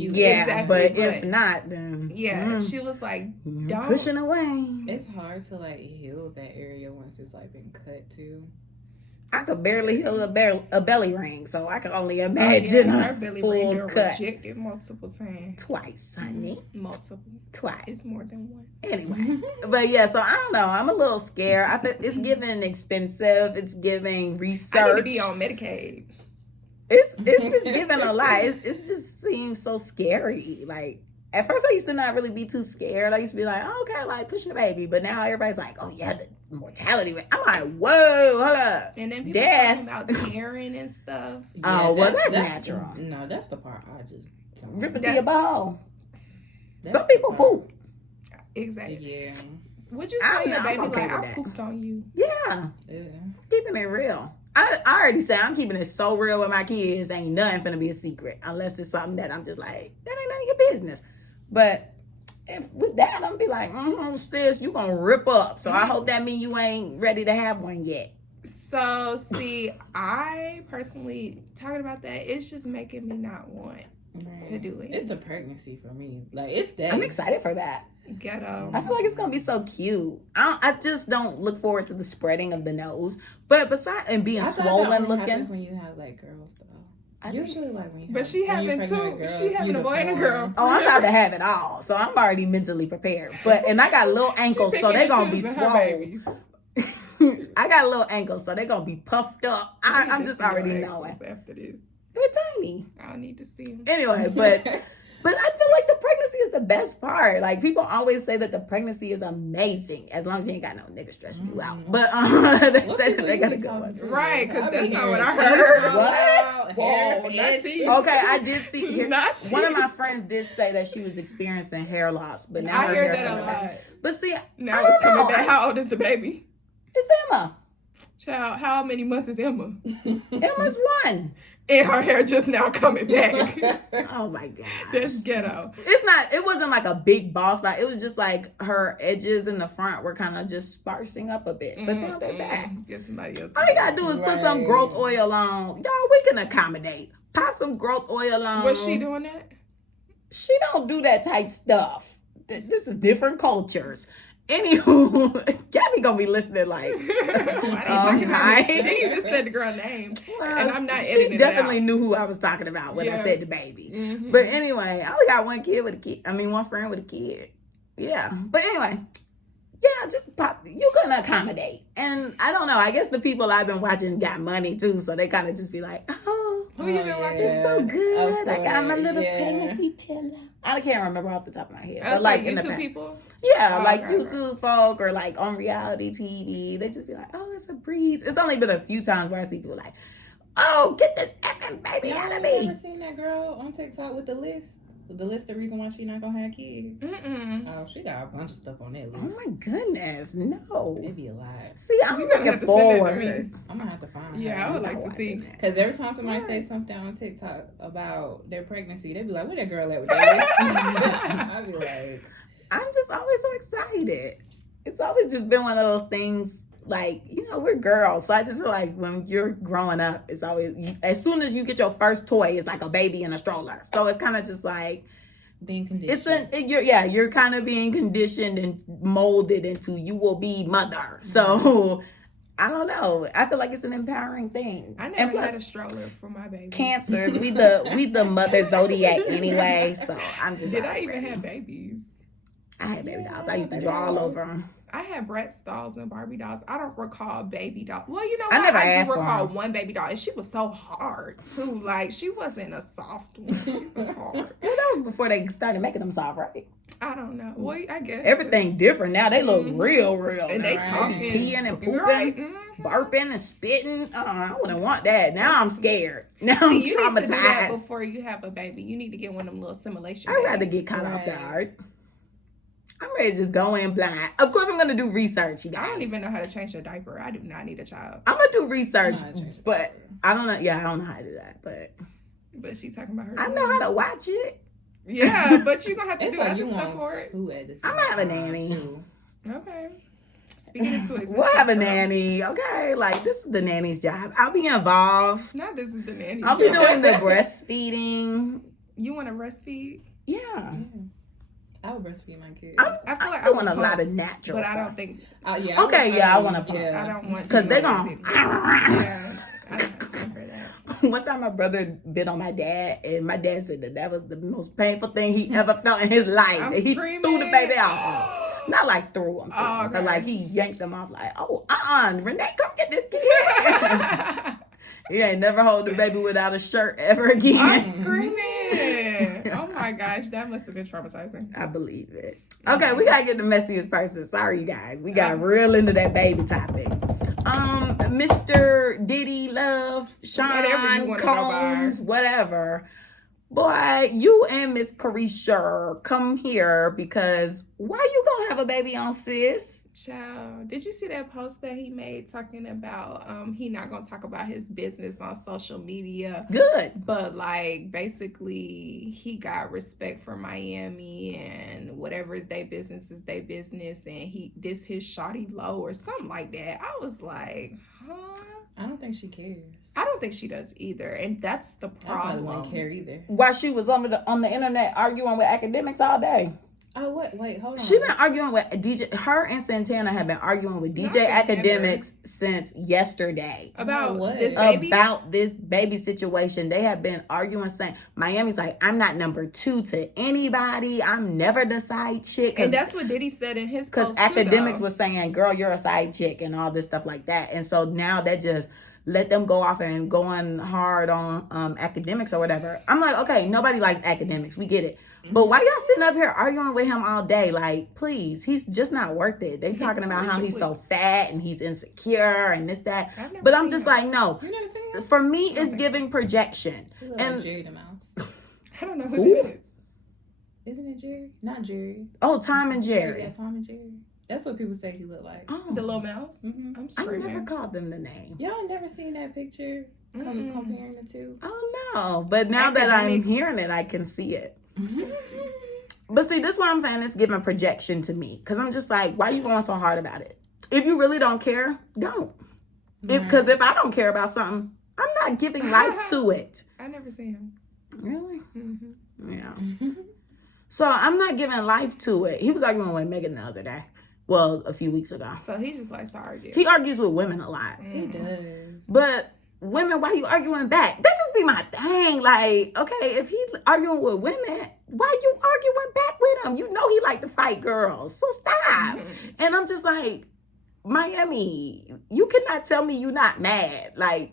but if not, then she was like, don't. Pushing away. It's hard to like heal that area once it's like been cut too. I could barely heal a belly ring, so I can only imagine her belly ring full cut. Rejected multiple times. Twice, honey. Multiple. Twice. It's more than one. Anyway, but yeah, so I don't know. I'm a little scared. I think it's giving expensive. It's giving research. I need to be on Medicaid. It's just giving a lot. It just seems so scary. Like, at first I used to not really be too scared. I used to be like, oh, okay, like pushing a baby. But now everybody's like, oh yeah, the mortality rate. I'm like, whoa, hold up. And then people talking about tearing and stuff. Oh, well, that's natural. No, that's the part I just rip it to your ball. Some people poop. Exactly. Yeah. Would you tell your baby, like, I pooped on you? Yeah. Keeping it real. I already said I'm keeping it so real with my kids. Ain't nothing finna be a secret unless it's something that I'm just like, that ain't none of your business. But if with that, I'm gonna be like, sis, you gonna rip up. So I hope that means you ain't ready to have one yet. So see, I personally, talking about that, it's just making me not want to do it. It's the pregnancy for me. Like, it's that. I'm excited for that. Ghetto. I feel like it's gonna be so cute. I just don't look forward to the spreading of the nose. But besides and being swollen looking. When you have like girls though. Usually like when you but she having two. She having a boy and a girl. Oh, I'm about to have it all, so I'm already mentally prepared. And I got little ankles, so they gonna be swollen. I got little ankles, so they gonna be puffed up. I'm just already knowing. After this, they're tiny. I need to see them. Anyway, But I feel like the pregnancy is the best part. Like, people always say that the pregnancy is amazing as long as you ain't got no nigga stressing you out. But they say that they got a good one. Right, because that's not what I heard. What? Whoa, not tea. Okay, I did see here. One of my friends did say that she was experiencing hair loss, but now I her hear hair's that a coming lot. back. But see, now it's coming back. How old is the baby? It's Emma. Child, how many months is Emma? Emma's 1. And her hair just now coming back. Oh my God. That's ghetto. It wasn't like a big bald spot. It was just like her edges in the front were kind of just sparsing up a bit. But now they're back. Get somebody else. All you gotta do is put some growth oil on. Y'all, we can accommodate. Pop some growth oil on. Was she doing that? She don't do that type stuff. This is different cultures. Anywho, Gabby gonna be listening like, then you just said the girl name, and I'm not editing she definitely knew who I was talking about when I said the baby. Mm-hmm. But anyway, I only got one friend with a kid. Yeah. But anyway, yeah, just pop. You gonna accommodate, and I don't know. I guess the people I've been watching got money too, so they kind of just be like, who you been watching? It's so good. I got my little pregnancy pillow. I can't remember off the top of my head, but like in YouTube people. Yeah, YouTube folk or like on reality TV, they just be like, "Oh, it's a breeze." It's only been a few times where I see people like, "Oh, get this effing baby out of me." You ever seen that girl on TikTok with the list? The reason why she not gonna have kids. Oh, she got a bunch of stuff on that list. Oh my goodness, no. It'd be a lot. See, I'm looking forward. I'm gonna have to find her. Yeah, I would like to see. Because every time somebody say something on TikTok about their pregnancy, they be like, "Where that girl at with that?" I'd be like, I'm just always so excited. It's always just been one of those things. Like, we're girls, so I just feel like when you're growing up, it's always, as soon as you get your first toy, it's like a baby in a stroller. So it's kind of just like being conditioned. You're kind of being conditioned and molded into you will be mother. So I don't know. I feel like it's an empowering thing. I never had a stroller for my baby. Cancers, we the mother zodiac anyway. So I'm just. Did I even have babies? I had baby dolls. I used to draw all over them. I had Bratz dolls and Barbie dolls. I don't recall baby doll. Well, you know what? I do recall one baby doll, and she was so hard too. Like, she wasn't a soft one. She was hard. Well, that was before they started making them soft, right? I don't know. Well, I guess everything different now. They look real, and they talking, peeing and pooping, burping and spitting. I wouldn't want that. Now I'm scared. Now I'm traumatized. You need to do that before you have a baby. You need to get one of them little simulation. I'd rather get caught off guard. I'm ready to just go in blind. Of course, I'm going to do research, you guys. I don't even know how to change a diaper. I do not need a child. I'm going to do research, but I don't know. Yeah, I don't know how to do that, But she's talking about her. I know how to watch it. Yeah, but you're going to have to do other stuff for it. I'm going to have a nanny. Okay. Speaking of toys. We'll have a nanny, okay? Like, this is the nanny's job. I'll be involved. Now this is the nanny's I'll be doing the breastfeeding. You want to breastfeed? Yeah. I would breastfeed my kids. I feel like I want a lot of natural but stuff. I don't think. I want to pump. I don't want. Because they're going. Yeah. I don't for that. One time my brother bit on my dad, and my dad said that was the most painful thing he ever felt in his life. He threw the baby off. Not like threw him, but like he yanked him off like, Renee, come get this kid. He ain't never hold the baby without a shirt ever again. I'm screaming. Oh my gosh, that must have been traumatizing. I believe it. Okay, we gotta get the messiest person. Sorry, you guys. We got real into that baby topic. Mr. Diddy, Love, Sean, Combs, whatever. Boy, you and Miss Carisha come here because why you gonna have a baby on sis? Child, did you see that post that he made talking about he not gonna talk about his business on social media? Good. But like basically he got respect for Miami and whatever is their business is their business, and this his shawty low or something like that. I was like, huh? I don't think she cares. I don't think she does either, and that's the problem. I don't care either. While she was on the internet arguing with academics all day. Oh, what? Wait, hold on. She been arguing with DJ. Her and Santana have been arguing with DJ Academics since yesterday. About what? About this baby situation. They have been arguing, saying Miami's like, I'm not number 2 to anybody. I'm never the side chick. And that's what Diddy said in his post. Because Academics was saying, girl, you're a side chick and all this stuff like that. And so now that just let them go off and going hard on Academics or whatever. I'm like, okay, nobody likes Academics. We get it. But why y'all sitting up here arguing with him all day? Like, please, he's just not worth it. They talking about how he's so fat and he's insecure and this, that. But I'm just like, no. For me, it's giving projection. And Jerry the Mouse. I don't know who that is. Isn't it Jerry? Not Jerry. Oh, Tom and Jerry. Yeah, Tom and Jerry. That's what people say he looked like. Oh, the little mouse? Mm-hmm. I'm screaming. I never called them the name. Y'all never seen that picture comparing the two? Oh, no. But now that I'm hearing it, I can see it. Mm-hmm. But see, this is what I'm saying. It's giving projection to me. Because I'm just like, why are you going so hard about it? If you really don't care, don't. Because if I don't care about something, I'm not giving life to it. I never seen him. Really? Mm-hmm. Yeah. So I'm not giving life to it. He was arguing with Megan the other day. Well, a few weeks ago. So he just likes to argue. He argues with women a lot. He does. But women, why you arguing back? That just be my thing. Like, okay, if he's arguing with women, why you arguing back with him? You know he like to fight girls. So stop. And I'm just like, Miami, you cannot tell me you not mad. Like,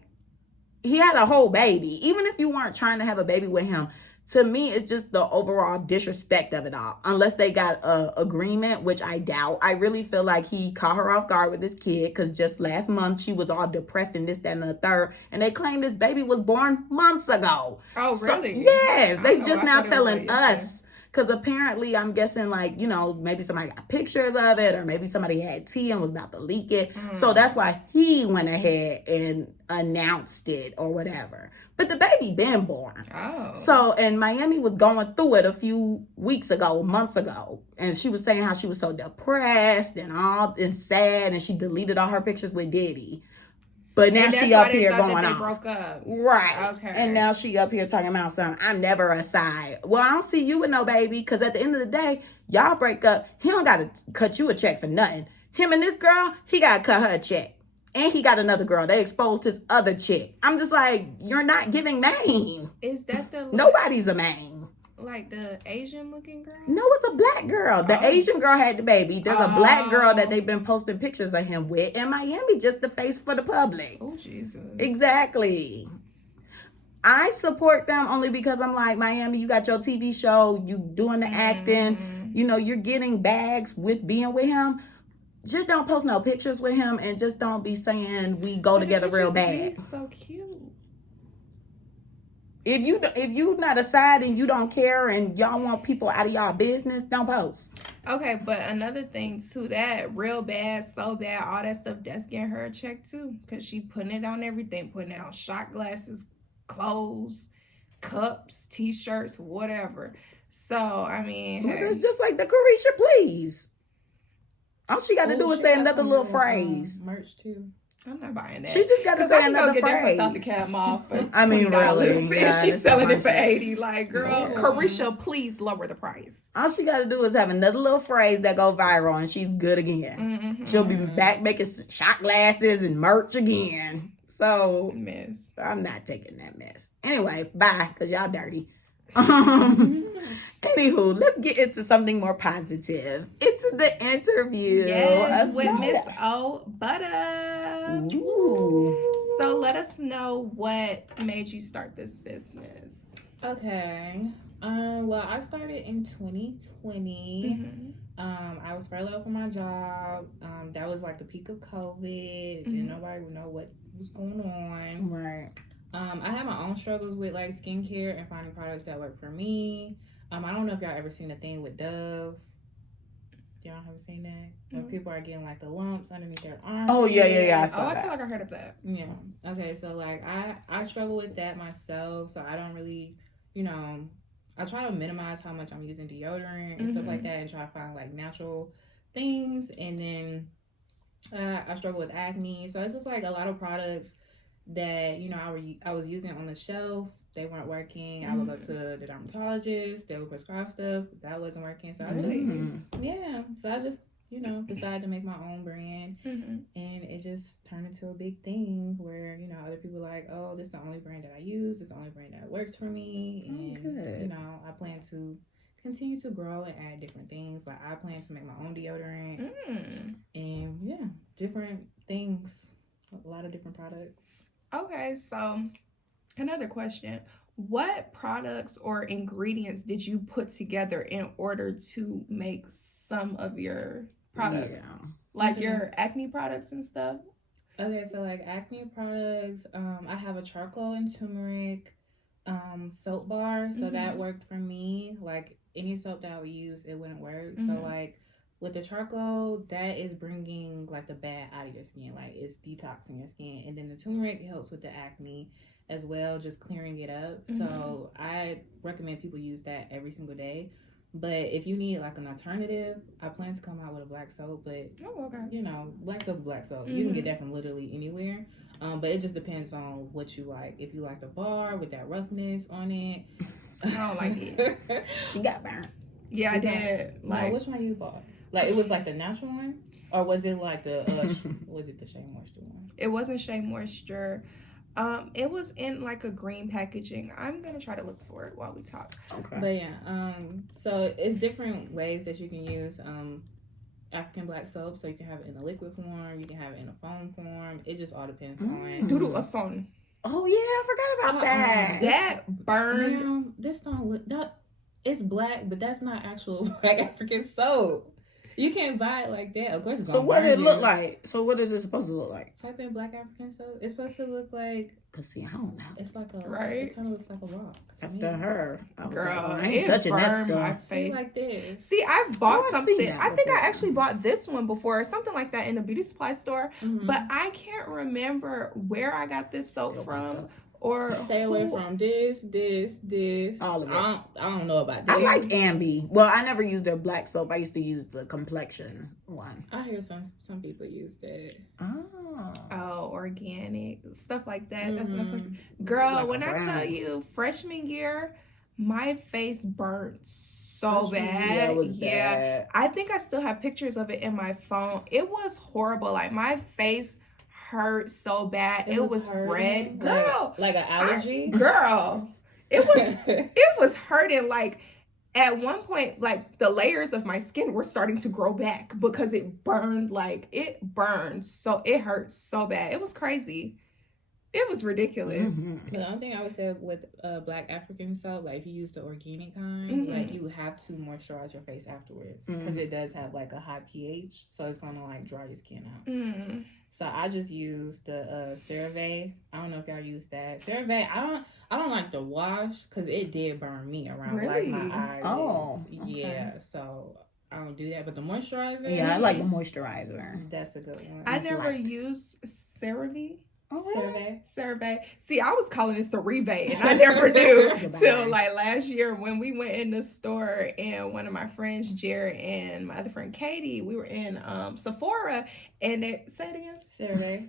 he had a whole baby. Even if you weren't trying to have a baby with him, to me, it's just the overall disrespect of it all. Unless they got a agreement, which I doubt. I really feel like he caught her off guard with his kid, because just last month she was all depressed and this, that, and the third. And they claimed this baby was born months ago. Oh, really? Yes. They just now telling like us. Because apparently, I'm guessing, like, you know, maybe somebody got pictures of it, or maybe somebody had tea and was about to leak it. So that's why he went ahead and announced it or whatever. But the baby been born. Oh. So, and Miami was going through it a few months ago. And she was saying how she was so depressed and sad, and she deleted all her pictures with Diddy. But now she up here going off. Broke up. Right. Okay. And now she up here talking about something. I'm never a side. Well, I don't see you with no baby, because at the end of the day, y'all break up. He don't got to cut you a check for nothing. Him and this girl, he got to cut her a check. And he got another girl. They exposed his other chick. I'm just like, you're not giving main. Is that the... Nobody's a main. Like the Asian looking girl? No, it's a black girl. The Asian girl had the baby. There's a black girl that they've been posting pictures of him with. And Miami just the face for the public. Oh, Jesus. Exactly. I support them only because I'm like, Miami, you got your TV show. You doing the acting. You know, you're getting bags with being with him. Just don't post no pictures with him, and just don't be saying we go together real bad. He's so cute. If you not a side and you don't care and y'all want people out of y'all business, don't post. Okay, but another thing too, that real bad, so bad, all that stuff, that's getting her a check too, because she putting it on everything, putting it on shot glasses, clothes, cups, t-shirts, whatever. So I mean, hey. It's just like the Carisha, please. All she got to do is say another little phrase. Merch too. I'm not buying that. She just got to say another phrase. Out the cat mall for I mean, really. Yeah, she's selling it for $80. Like, girl, Carisha, please lower the price. All she got to do is have another little phrase that go viral, and she's good again. She'll be back making shot glasses and merch again. So, mess. I'm not taking that mess. Anyway, bye, because y'all dirty. Anywho, let's get into something more positive. It's the interview. Yes, with Miss oh.buttah. Ooh. So let us know what made you start this business. Okay. Well, I started in 2020. I was furloughed from my job. That was like the peak of COVID. And nobody would know what was going on. Right. I had my own struggles with like skincare and finding products that work for me. I don't know if y'all ever seen the thing with Dove. Y'all ever seen that? Where people are getting like the lumps underneath their arms. Oh yeah. I saw I that. feel like I heard of that. Yeah. Okay, so like I struggle with that myself, so I don't really, I try to minimize how much I'm using deodorant and stuff like that, and try to find like natural things. And then I struggle with acne, so it's just like a lot of products that I was using on the shelf. They weren't working. I would go to the dermatologist. They would prescribe stuff that wasn't working. So I just decided to make my own brand, and it just turned into a big thing where other people are like, oh, this is the only brand that I use. This is the only brand that works for me, and I plan to continue to grow and add different things. Like I plan to make my own deodorant, and different things, a lot of different products. Okay, so another question. What products or ingredients did you put together in order to make some of your products? Yeah. Like your acne products and stuff? Okay, so like acne products, I have a charcoal and turmeric soap bar. So that worked for me. Like any soap that I would use, it wouldn't work. So like with the charcoal, that is bringing like the bad out of your skin. Like it's detoxing your skin. And then the turmeric helps with the acne as well, just clearing it up. So I recommend people use that every single day. But if you need like an alternative, I plan to come out with a black soap. But you know, black soap is black soap. You can get that from literally anywhere. But it just depends on what you like. If you like the bar with that roughness on it, I don't like it. She got burned. Yeah, I did. Like, no, which one you bought? Like, it was like the natural one, or was it like the was it the Shea Moisture one? It wasn't Shea Moisture. It was in like a green packaging. I'm gonna try to look for it while we talk. Okay. But yeah, so it's different ways that you can use African black soap. So you can have it in a liquid form, you can have it in a foam form. It just all depends on. Doodle a son. Oh yeah, I forgot about that. That burned. Man, this don't look that. It's black, but that's not actual black African soap. You can't buy it like that. Of course, it's So what did it look like? So what is it supposed to look like? Type in black African soap. It's supposed to look like. Cause see, I don't know. It's like a right. It kind of looks like a rock. After her, I was girl, like, oh, I ain't touching that my stuff. face. Like this. See, I bought something. That I think I before. actually bought this one before, or something like that, in a beauty supply store. But I can't remember where I got this soap from. Or stay away from this. All of it. I don't know about that. I like Ambi. Well, I never used their black soap. I used to use the complexion one. I hear some people use that. Oh, organic stuff like that. That's girl. Like when I brown. tell you, freshman year, my face burnt so Freshman bad. year, it was bad. I think I still have pictures of it in my phone. It was horrible. Like my face hurt so bad. It was red, girl. Like an allergy, girl. It was hurting. Like at one point, like the layers of my skin were starting to grow back because it burned. Like it burned, so it hurt so bad. It was crazy. It was ridiculous. But the only thing I would say with black African soap, like if you use the organic kind, like you have to moisturize your face afterwards because it does have like a high pH, so it's gonna like dry your skin out. So I just used the CeraVe. I don't know if y'all use that. CeraVe, I don't like the wash because it did burn me around like my eyes. Oh, okay. Yeah. So I don't do that. But the moisturizer, Yeah, I like the moisturizer. that's a good one. I never used CeraVe. CeraVe. See, I was calling it Zharia, and I never knew till like last year when we went in the store, and one of my friends, Jared, and my other friend Katie, we were in Sephora, and they say it again.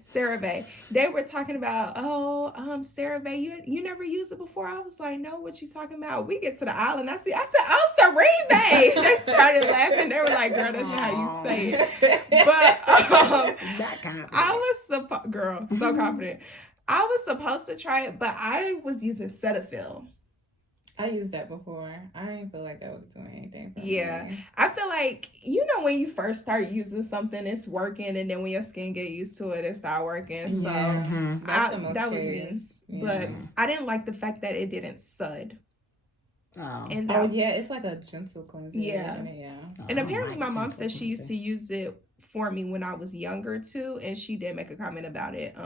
CeraVe. They were talking about, CeraVe. You never used it before? I was like, no. What you talking about? We get to the aisle, and I said, oh, Zharia. They started laughing. They were like, girl, that's not how you say it. But I was so confident. I was supposed to try it, but I was using Cetaphil. I used that before. I didn't feel like that was doing anything for me. I feel like, when you first start using something, it's working, and then when your skin get used to it, it start working. So that was me. But I didn't like the fact that it didn't sud. It's like a gentle cleanser. And apparently my mom said she used to use it for me when I was younger too, and she did make a comment about it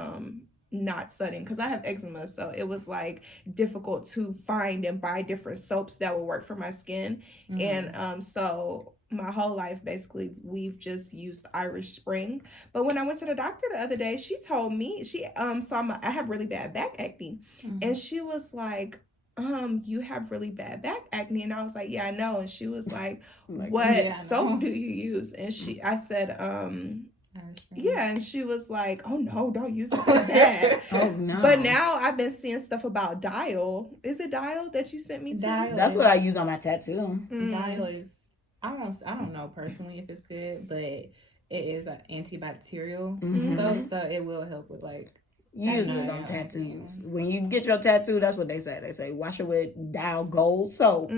not sudding because I have eczema, so it was like difficult to find and buy different soaps that would work for my skin. And so my whole life basically we've just used Irish Spring. But when I went to the doctor the other day, she told me she saw I have really bad back acne, and she was like, you have really bad back acne. And I was like, yeah, I know. And she was like, what soap do you use? And I said, and she was like, oh no, don't use it. It's bad. Oh no. But now I've been seeing stuff about Dial. Is it Dial that you sent me to? That's what I use on my tattoo. Dial is, I don't know personally if it's good, but it is an antibacterial soap, so it will help with like use it on tattoos. When you get your tattoo, that's what they say. They say wash it with Dial Gold soap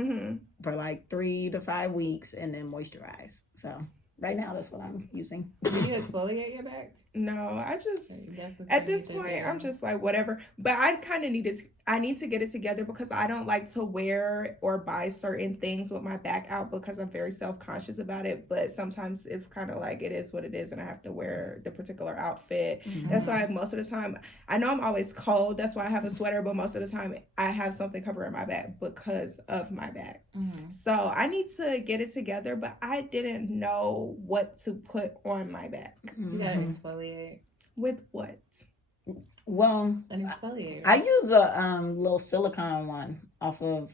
for like 3 to 5 weeks and then moisturize. So right now, that's what I'm using. Do you exfoliate your back? No, I just, at this point, I'm just like, whatever. But I kind of I need to get it together because I don't like to wear or buy certain things with my back out because I'm very self-conscious about it. But sometimes it's kind of like it is what it is and I have to wear the particular outfit. That's why most of the time, I know I'm always cold. That's why I have a sweater. But most of the time, I have something covering my back because of my back. So I need to get it together, but I didn't know what to put on my back. You gotta exfoliate. With what? Well, an exfoliator. I use a little silicone one off of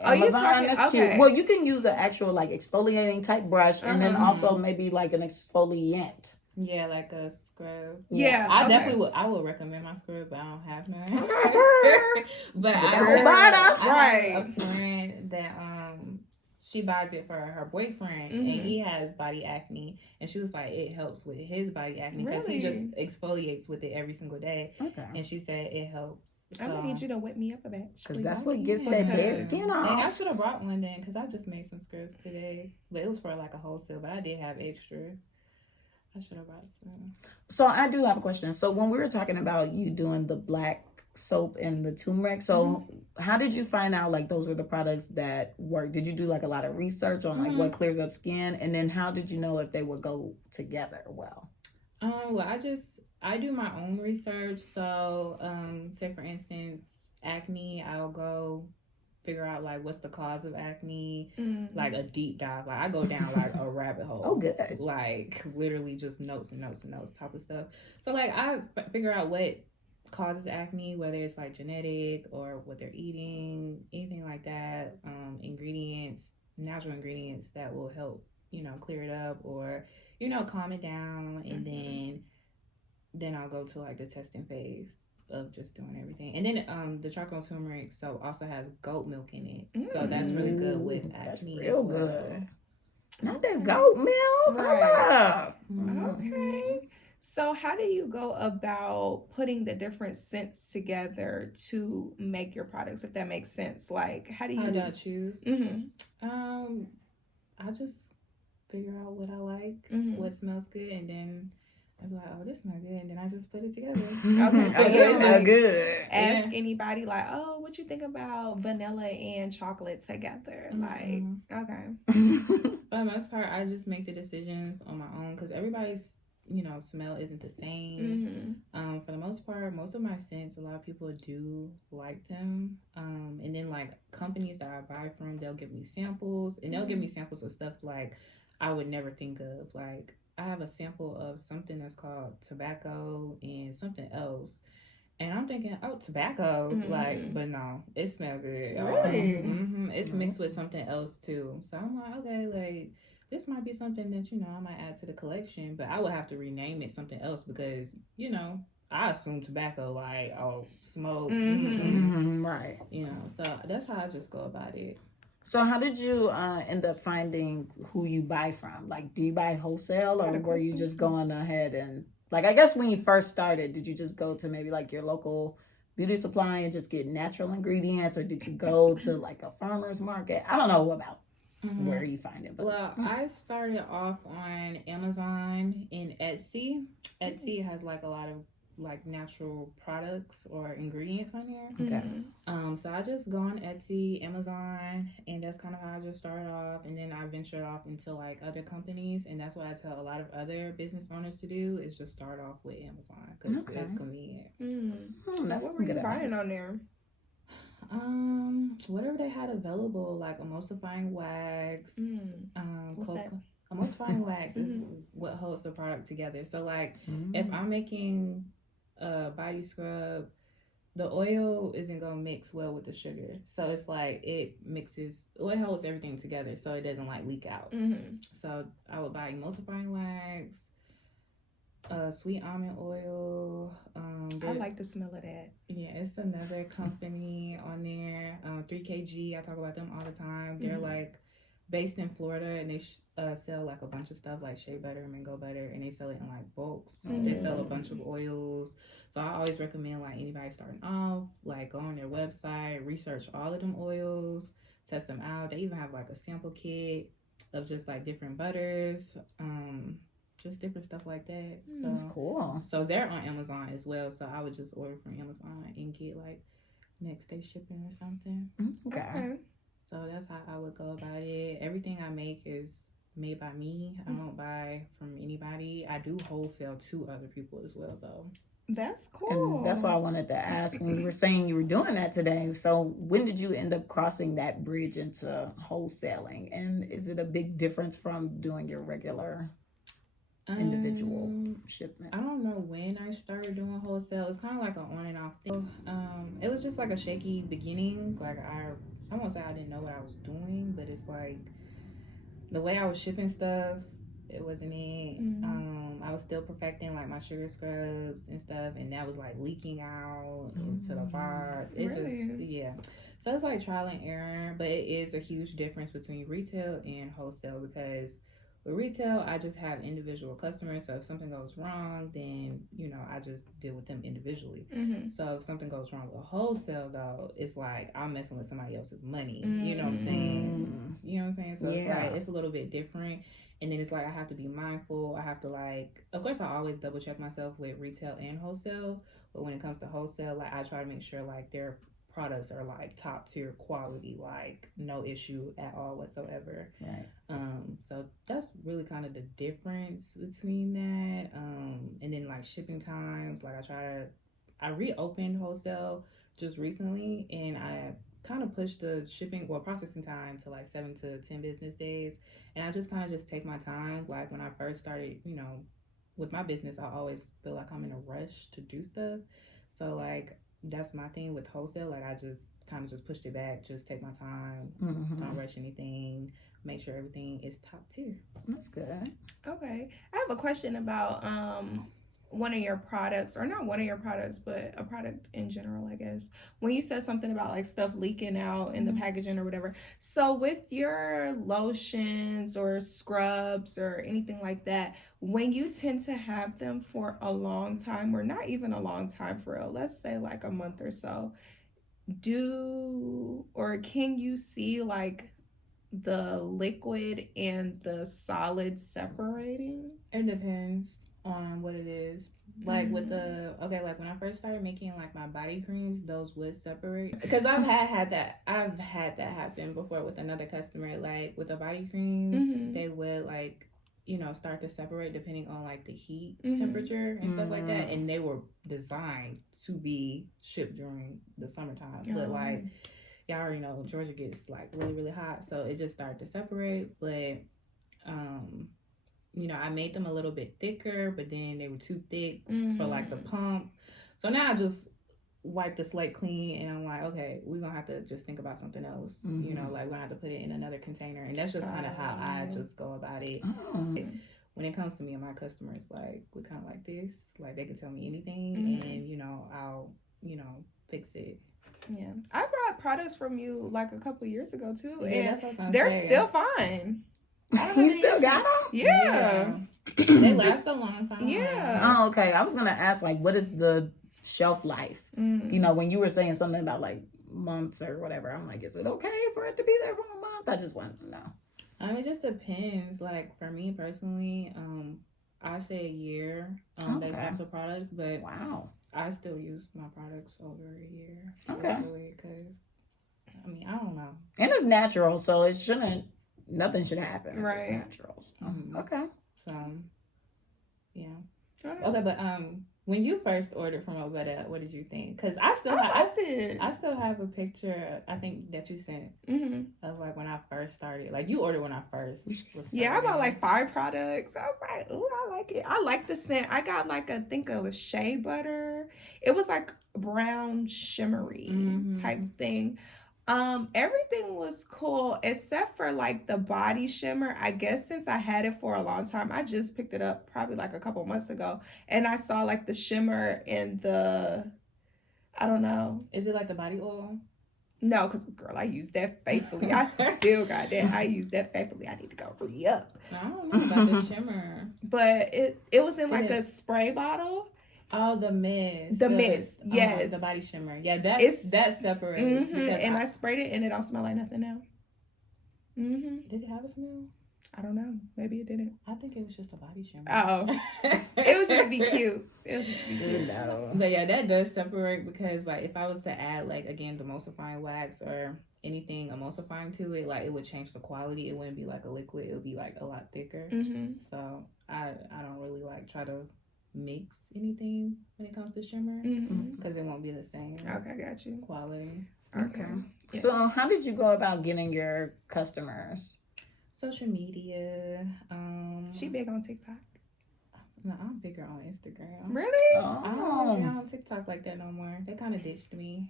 Amazon is cute. okay. Well, you can use an actual like exfoliating type brush, and then also maybe like an exfoliant. Yeah, like a scrub. Yeah, I okay. definitely would. I would recommend my scrub, but I don't have none. But I have a friend that she buys it for her boyfriend, and he has body acne, and she was like, it helps with his body acne because he just exfoliates with it every single day. Okay, and she said it helps. So, I'm gonna need you to whip me up a batch, because that's what gets that dead skin off. And I should have brought one then, because I just made some scrubs today, but it was for like a wholesale. But I did have extra. I should have brought some. So I do have a question. So when we were talking about you doing the black soap and the turmeric, so how did you find out like those were the products that work? Did you do like a lot of research on like what clears up skin, and then how did you know if they would go together well? Well, I do my own research. So say for instance acne, I'll go figure out like what's the cause of acne, like a deep dive. Like I go down like a rabbit hole. Oh, good. Like literally just notes and notes and notes type of stuff. So like I figure out what causes acne, whether it's like genetic or what they're eating, anything like that. Ingredients, natural ingredients that will help, clear it up or, calm it down. And then I'll go to like the testing phase of just doing everything. And then the charcoal turmeric soap also has goat milk in it. So that's really good with acne. That's real good. Not that goat milk. Right. Okay. So how do you go about putting the different scents together to make your products, if that makes sense? Like, how do I choose? I just figure out what I like, what smells good, and then I'd be like, oh, this smells good, and then I just put it together. Okay, so you like, good. Ask anybody like, oh, what you think about vanilla and chocolate together? Like, okay. For the most part, I just make the decisions on my own because everybody's smell isn't the same. For the most part, most of my scents, a lot of people do like them. And then like companies that I buy from, they'll give me samples, and they'll give me samples of stuff like I would never think of. Like I have a sample of something that's called tobacco and something else. And I'm thinking, oh, tobacco, but no, it smells good. Really? It's mixed with something else too. So I'm like, okay, like this might be something that, I might add to the collection, but I would have to rename it something else because, I assume tobacco, like, smoke. Right. So that's how I just go about it. So how did you end up finding who you buy from? Like, do you buy wholesale or were you just going ahead and, like, I guess when you first started, did you just go to maybe like your local beauty supply and just get natural ingredients, or did you go to like a farmer's market? I don't know about where you find it. But, well, I started off on Amazon and Etsy. Etsy has like a lot of like natural products or ingredients on there. Okay. So I just go on Etsy, Amazon, and that's kind of how I just started off. And then I ventured off into like other companies, and that's what I tell a lot of other business owners to do is just start off with Amazon because it's convenient. So that's what were you buying on there? Whatever they had available, like emulsifying wax. Emulsifying wax is what holds the product together. So like if I'm making a body scrub, the oil isn't gonna mix well with the sugar. So it's like it holds everything together so it doesn't like leak out. So I would buy emulsifying wax, sweet almond oil. I like the smell of that. Yeah, it's another company on there. 3kg. I talk about them all the time. They're like based in Florida, and they sell like a bunch of stuff like shea butter, mango butter, and they sell it in like bulks. They sell a bunch of oils. So I always recommend like anybody starting off, like go on their website, research all of them oils, test them out. They even have like a sample kit of just like different butters. Just different stuff like that. So that's cool. So they're on Amazon as well. So I would just order from Amazon and get like next day shipping or something. Okay. So that's how I would go about it. Everything I make is made by me. I don't buy from anybody. I do wholesale to other people as well, though. That's cool. And that's why I wanted to ask when you were saying you were doing that today. So when did you end up crossing that bridge into wholesaling? And is it a big difference from doing your regular individual shipment? I don't know when I started doing wholesale. It's kind of like an on and off thing. It was just like a shaky beginning. Like I I won't say I didn't know what I was doing, but it's like the way I was shipping stuff, it wasn't it. I was still perfecting like my sugar scrubs and stuff, and that was like leaking out into the box. It's just so it's like trial and error, but it is a huge difference between retail and wholesale, because with retail I just have individual customers, so if something goes wrong, then I just deal with them individually. So if something goes wrong with wholesale, though, it's like I'm messing with somebody else's money. You know what I'm saying? So it's like it's a little bit different. And then it's like I have to be mindful. I have to of course I always double check myself with retail and wholesale, but when it comes to wholesale, like I try to make sure like their products are like top tier quality, like no issue at all whatsoever. Right. So that's really kind of the difference between that. And then like shipping times, like I reopened wholesale just recently, and I kind of pushed the shipping or processing time to like 7 to 10 business days. And I just kind of just take my time. Like when I first started, with my business, I always feel like I'm in a rush to do stuff. So like that's my thing with wholesale. Like I just kind of just pushed it back, just take my time, don't rush anything, make sure everything is top tier. That's good. Okay. I have a question about one of your products, or not one of your products, but a product in general, I guess. When you said something about like stuff leaking out in the packaging or whatever. So with your lotions or scrubs or anything like that, when you tend to have them for a long time, or not even a long time for real, let's say like a month or so, can you see like the liquid and the solid separating? It depends on what it is. Like with like when I first started making like my body creams, those would separate, because I've had that happen before with another customer. Like with the body creams, they would like start to separate depending on like the heat temperature and stuff like that, and they were designed to be shipped during the summertime. But like y'all already know Georgia gets like really, really hot, so it just started to separate. But I made them a little bit thicker, but then they were too thick for like the pump. So now I just wipe the slate clean, and I'm like, okay, we're gonna have to just think about something else. Like we're gonna have to put it in another container, and that's just kind of how I just go about it. When it comes to me and my customers, like we kind of like this, like they can tell me anything, and I'll fix it. Yeah, I bought products from you like a couple years ago too, and they're still fine. You still got them? Yeah. They last a long time. Yeah. Oh, okay. I was gonna ask, like, what is the shelf life? When you were saying something about like months or whatever, I'm like, is it okay for it to be there for a month? I just want to know. It just depends. Like for me personally, I say a year based off the products, but wow, I still use my products over a year. Okay. Because I don't know. And it's natural, so nothing should happen. Right. It's natural. So. Okay. So, yeah. Okay, but when you first ordered from oh.buttah, what did you think? Because I still have a picture, I think, that you sent of like when I first started. Like you ordered when I first was starting. Yeah, I bought like 5 products. I was like, ooh, I like it. I like the scent. I got like a shea butter. It was like brown shimmery type thing. Everything was cool except for like the body shimmer. I guess since I had it for a long time, I just picked it up probably like a couple months ago, and I saw like the shimmer in I don't know. Is it like the body oil? No, because girl, I use that faithfully. I still got that. I use that faithfully. I need to go re-up. I don't know about the shimmer. But it was in like a spray bottle. Oh, the mist. The mist, yes. The body shimmer. Yeah, that separates. And I sprayed it, and it don't smell like nothing now. Did it have a smell? I don't know. Maybe it didn't. I think it was just a body shimmer. Oh. It was just to be cute. But yeah, that does separate, because like if I was to add like, again, the emulsifying wax or anything emulsifying to it, like it would change the quality. It wouldn't be like a liquid. It would be like a lot thicker. So I don't really like try to mix anything when it comes to shimmer, because it won't be the same. Okay, got you. Quality. Okay. Yeah. So how did you go about getting your customers? Social media. She big on TikTok? No, I'm bigger on Instagram. Really? I don't be on TikTok like that no more. They kind of ditched me.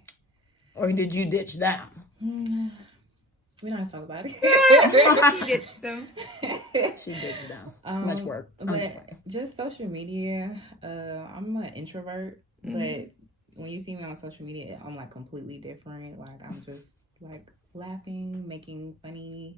Or did you ditch them? We don't have to talk about it. She ditched them. She ditched them. Too much work. But just social media. I'm an introvert, but when you see me on social media, I'm like completely different. Like I'm just like laughing, making funny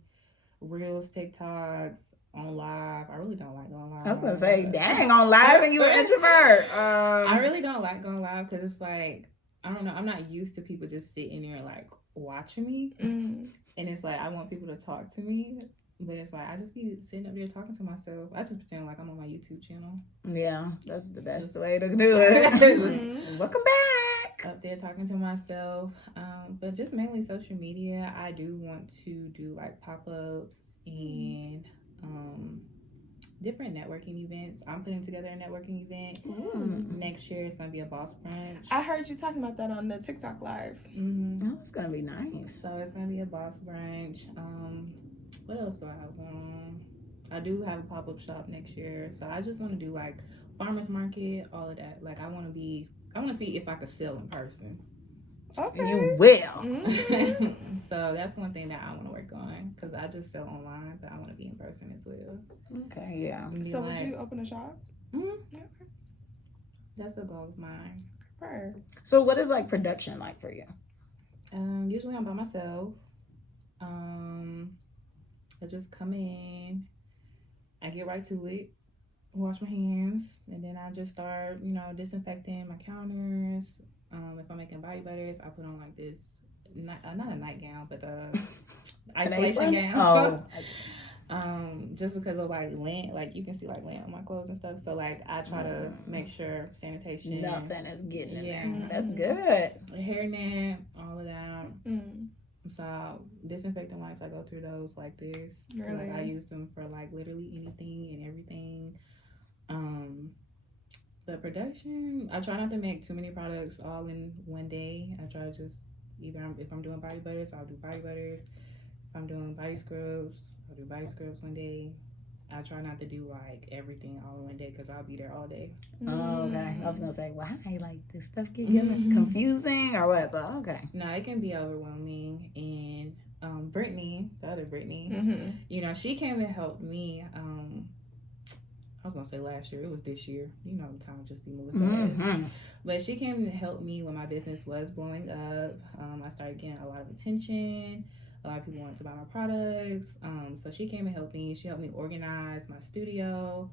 reels, TikToks, on live. I really don't like going live. I was gonna say, dang, on live and you an introvert. I really don't like going live because it's like, I don't know, I'm not used to people just sitting there like watching me. And it's like I want people to talk to me, but it's like I just be sitting up there talking to myself. I just pretend like I'm on my YouTube channel. Yeah, that's the best way to do it. Welcome back. Up there talking to myself, but just mainly social media. I do want to do like pop-ups and different networking events. I'm putting together a networking event. Next year it's going to be a boss brunch. I heard you talking about that on the TikTok live. Oh, it's going to be nice. So it's going to be a boss brunch. What else do I have going on? I do have a pop-up shop next year. So I just want to do like farmers market, all of that. Like I want to see if I could sell in person. Okay. You will. So that's one thing that I want to work on because I just sell online, but I want to be in person as well. Okay, yeah. So would you open a shop? Yeah. That's a goal of mine. Right. So what is like production like for you? Usually I'm by myself. I just come in, I get right to it, wash my hands, and then I just start, disinfecting my counters. If I'm making body butters, I put on like this, not a nightgown, but isolation gown. Just because of like lint, like you can see like lint on my clothes and stuff. So like I try to make sure sanitation. Nothing is getting in there. That's good. Hair net, all of that. So disinfectant wipes, I go through those like this. Really? Like I use them for like literally anything and everything. But production, I try not to make too many products all in one day. I try to just if I'm doing body butters, I'll do body butters. If I'm doing body scrubs, I'll do body scrubs one day. I try not to do like everything all in one day because I'll be there all day. Oh, okay. I was gonna say, why? Like, does stuff get confusing or what? But okay. No, it can be overwhelming. And Brittany, the other Brittany, she came and helped me. I was gonna say last year, it was this year. Time just be moving fast. But she came to help me when my business was blowing up. I started getting a lot of attention. A lot of people wanted to buy my products. So she came and helped me. She helped me organize my studio.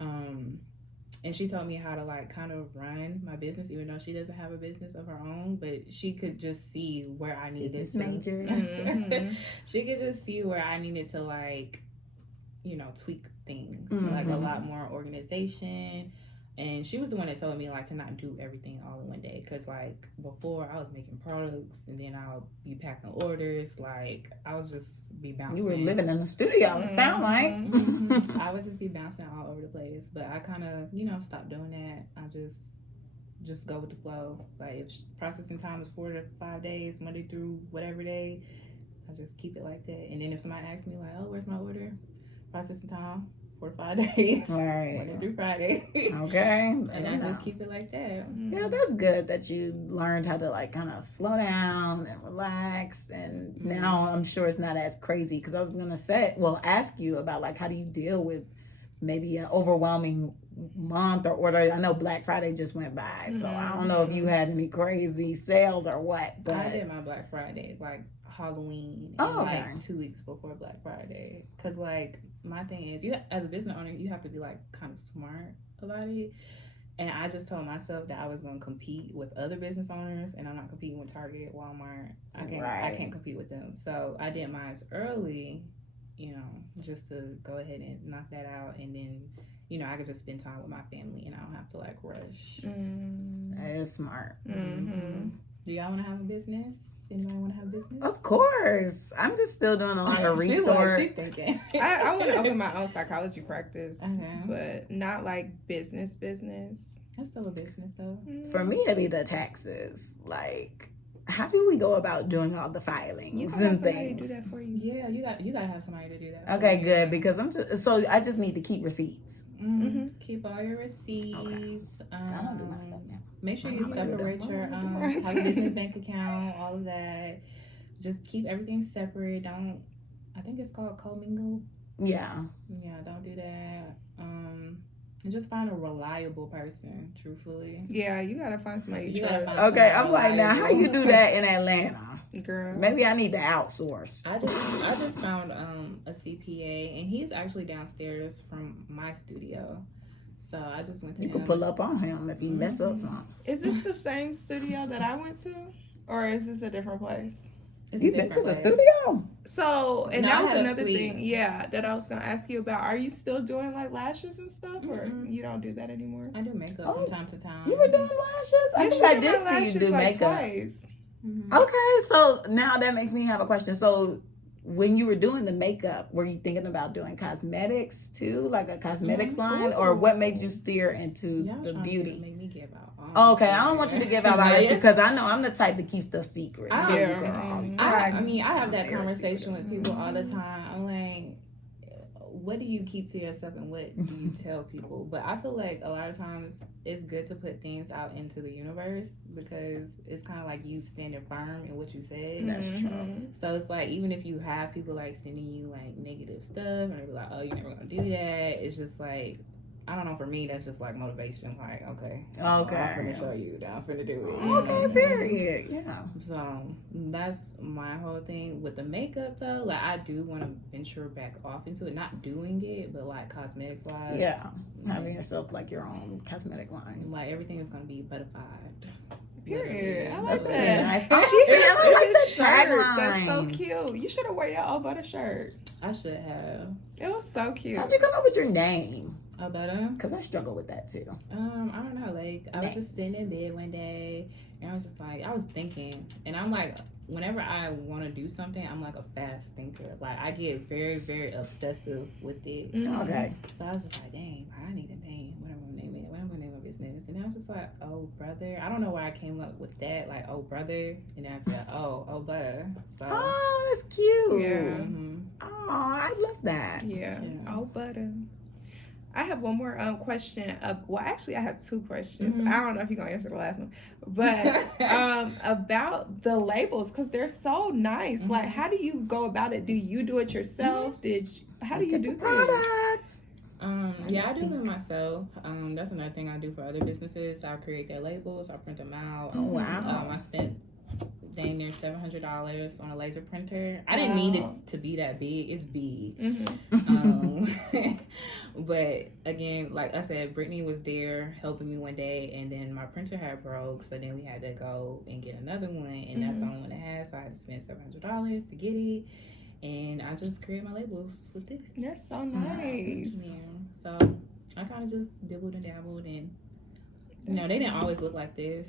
And she taught me how to like kind of run my business, even though she doesn't have a business of her own, but she could just see where I needed to. Majors. She could just see where I needed to like, tweak things, like a lot more organization. And she was the one that told me like to not do everything all in one day, because like before I was making products and then I'll be packing orders. Like I would just be bouncing. You were living in the studio. It sound like. I would just be bouncing all over the place, but I kind of stopped doing that. I just go with the flow. Like if processing time is 4 to 5 days, Monday through whatever day, I just keep it like that. And then if somebody asks me like, "Oh, where's my order?" Processing time 4 to 5 days, right, Monday through Friday. Okay, and I just keep it like that. Yeah, that's good that you learned how to like kind of slow down and relax. And now I'm sure it's not as crazy, because I was gonna ask you about like how do you deal with maybe an overwhelming month or order. I know Black Friday just went by, so I don't know if you had any crazy sales or what. But I did my Black Friday like Halloween, like 2 weeks before Black Friday, because like my thing is, you as a business owner, you have to be like kind of smart about it. And I just told myself that I was going to compete with other business owners, and I'm not competing with Target, Walmart. I can't compete with them. So I did mine early, just to go ahead and knock that out, and then I could just spend time with my family and I don't have to like rush. That is smart. Do y'all want to have a business? Anybody want to have a business? Of course. I'm just still doing a lot of research. She thinking. I want to open my own psychology practice, but not like business. That's still a business though. For me, it'd be the taxes. Like, how do we go about doing all the filings and things? Do that for you. Yeah, you gotta have somebody to do that. Okay, good, because I just need to keep receipts. Keep all your receipts. Okay. I don't do my stuff now. Make sure you separate your have a business bank account, all of that. Just keep everything separate. Don't, I think it's called commingle. Yeah. Yeah, don't do that. And just find a reliable person, truthfully. Yeah, you gotta find somebody you trust. Okay, I'm like, now how you do that in Atlanta? Girl. Maybe I need to outsource. I just found a CPA, and he's actually downstairs from my studio. So I just went to You him. can pull up on him if he mess up something. Is this the same studio that I went to? Or is this a different place? You been to the studio? So, and No, that was I had a another suite. thing, that I was gonna ask you about. Are you still doing like lashes and stuff, or you don't do that anymore? I do makeup from time to time. You were doing lashes? I think I did see you do makeup. Twice. Okay, so now that makes me have a question. So when you were doing the makeup, were you thinking about doing cosmetics too, like a cosmetics line, or what made you steer into the beauty? Make me give out. Okay, I don't want you to give out all this because I know I'm the type that keeps the secret. I mean, I have that conversation with people all the time. I'm like, what do you keep to yourself and what do you tell people? But I feel like a lot of times it's good to put things out into the universe because it's kind of like you standing firm in what you said. That's true. So it's like, even if you have people like sending you like negative stuff and they're like, oh, you're never gonna do that, it's just like, I don't know, for me that's just like motivation, like, okay, I'm finna show you that I'm finna do it. Okay, period. Yeah. So that's my whole thing with the makeup though. Like, I do want to venture back off into it, not doing it, but like cosmetics wise. Yeah, having yourself like your own cosmetic line. Like, everything is gonna be buttified. Period. I like That's that. really nice. I like the shirt. That's tagline. so cute. You should have worn your oh.buttah shirt. I should have. It was so cute. How'd you come up with your name? Oh.buttah? Because I struggle with that too. I don't know. Like, I was just sitting in bed one day, and I was just like, I was thinking, and I'm like, whenever I want to do something, I'm like a fast thinker. Like, I get very, very obsessive with it. Okay. So I was just like, dang, I need a name. What am I gonna name it? What am I gonna name my business? And I was just like, oh, brother. I don't know why I came up with that. Like, oh, brother. And then I said, oh.buttah. So. Oh, that's cute. Yeah. Oh, I love that. Yeah. Oh.buttah. I have one more question. Well, actually, I have two questions. I don't know if you're going to answer the last one. But about the labels, because they're so nice. Like, how do you go about it? Do you do it yourself? How do you do products? Yeah, I do them myself. That's another thing I do for other businesses. I create their labels. I print them out. Oh, wow. I spent dang near $700 on a laser printer. I didn't need it to be that big. It's big. But again, like I said, Brittany was there helping me one day, and then my printer had broke, so then we had to go and get another one, and that's the only one it had, so I had to spend $700 to get it. And I just create my labels with this. They're so nice. Yeah. So I kind of just dibbled and dabbled, and they didn't always look like this.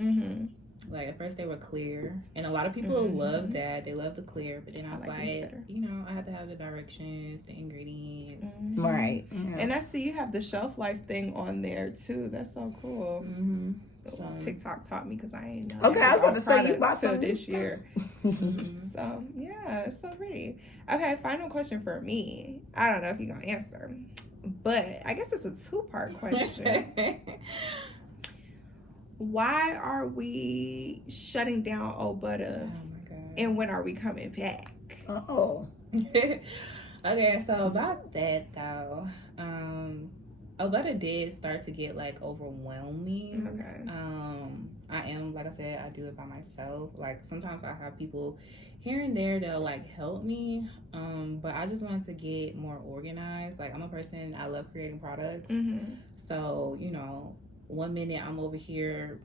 Like, at first they were clear, and a lot of people love that. They love the clear, but then I was like I had to have the directions, the ingredients. Right. Yeah. And I see you have the shelf life thing on there too. That's so cool. TikTok taught me because I ain't know. Okay, I was about to say you bought some this year. So yeah, it's so pretty. Okay, final question for me. I don't know if you're gonna answer, but I guess it's a two-part question. Why are we shutting down oh.buttah? Oh my God. And when are we coming back? Okay, so about that though, oh.buttah did start to get like overwhelming. Okay. I am, like I said, I do it by myself. Like, sometimes I have people here and there that'll like help me, but I just wanted to get more organized. Like, I'm a person, I love creating products. So, 1 minute I'm over here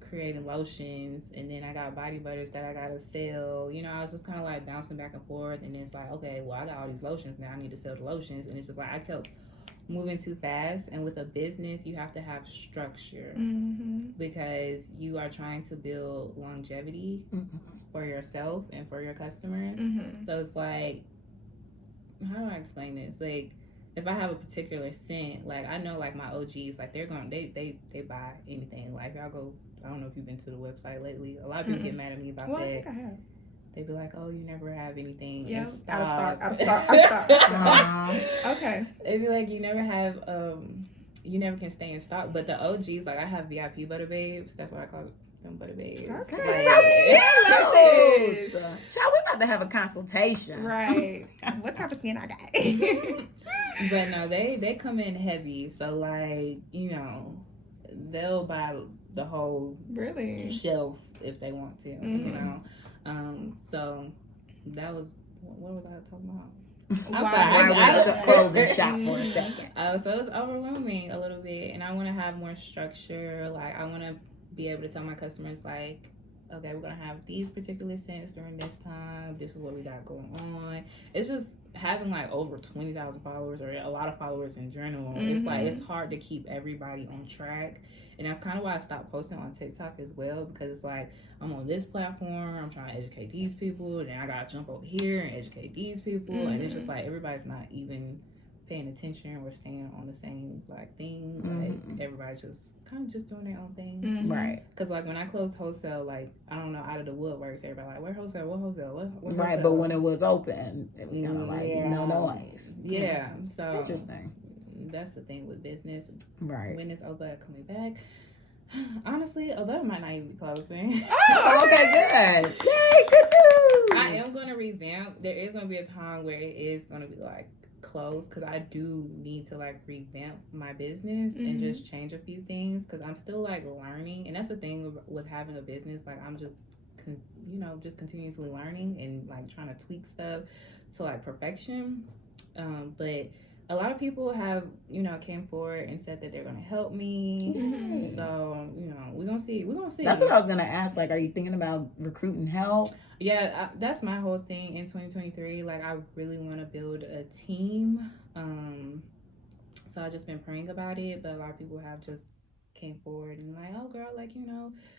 creating lotions, and then I got body butters that I gotta sell. I was just kind of like bouncing back and forth, and it's like, okay, well, I got all these lotions now, I need to sell the lotions. And it's just like I kept moving too fast. And with a business, you have to have structure because you are trying to build longevity for yourself and for your customers. So it's like, how do I explain this? Like, if I have a particular scent, like, I know, like, my OGs, like, they're going, they buy anything. Like, y'all go I don't know if you've been to the website lately. A lot of people get mad at me about that. I think I have. They be like, "Oh, you never have anything." Yeah, out of stock. Okay. They be like, "You never have you never can stay in stock." But the OGs, like I have VIP Butter Babes. That's what I call them, Butter Babes. Okay, Like, so cute. Child, we about to have a consultation. Right. What type of skin I got? But no, they come in heavy. So like, you know, they'll buy the whole shelf if they want to. You know. So that was what was I talking about? I'm sorry. Why we're closing shop for a second. So it's overwhelming a little bit, and I want to have more structure. Like I want to be able to tell my customers, like, okay, we're gonna have these particular scents during this time. This is what we got going on. It's just having like over 20,000 followers or a lot of followers in general. It's like it's hard to keep everybody on track, and that's kind of why I stopped posting on TikTok as well, because it's like I'm on this platform, I'm trying to educate these people, and then I gotta jump over here and educate these people, and it's just like everybody's not even paying attention or staying on the same like thing. Like everybody's just kind of just doing their own thing, right? Because like when I closed wholesale, like I don't know, out of the woodworks, everybody like, where wholesale, what wholesale, what right? wholesale? But when it was open, it was kind of like no noise. Yeah, so interesting. That's the thing with business, right? When is oh.buttah coming back? Honestly, oh.buttah might not even be closing. Oh, okay, good. Yay, good news. I am going to revamp. There is going to be a time where it is going to be like closed, because I do need to like revamp my business and just change a few things, because I'm still like learning, and that's the thing with having a business. Like I'm just just continuously learning and like trying to tweak stuff to like perfection. But a lot of people have, came forward and said that they're going to help me. Yay. So, we're going to see. That's what I was going to ask. Like, are you thinking about recruiting help? Yeah, that's my whole thing in 2023. Like, I really want to build a team. So I've just been praying about it. But a lot of people have just came forward and like, oh, girl, like,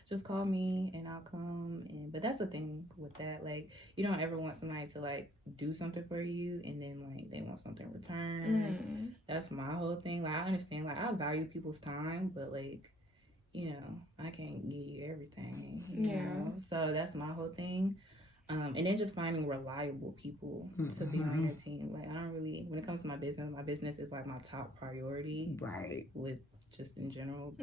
just call me and I'll come. But that's the thing with that. Like, you don't ever want somebody to, like, do something for you and then, like, they want something in return. That's my whole thing. Like, I understand, like, I value people's time, but, like, I can't give you everything. You know? So that's my whole thing. And then just finding reliable people to be on your team. Like, I don't really, when it comes to my business is, like, my top priority. Right. With just in general.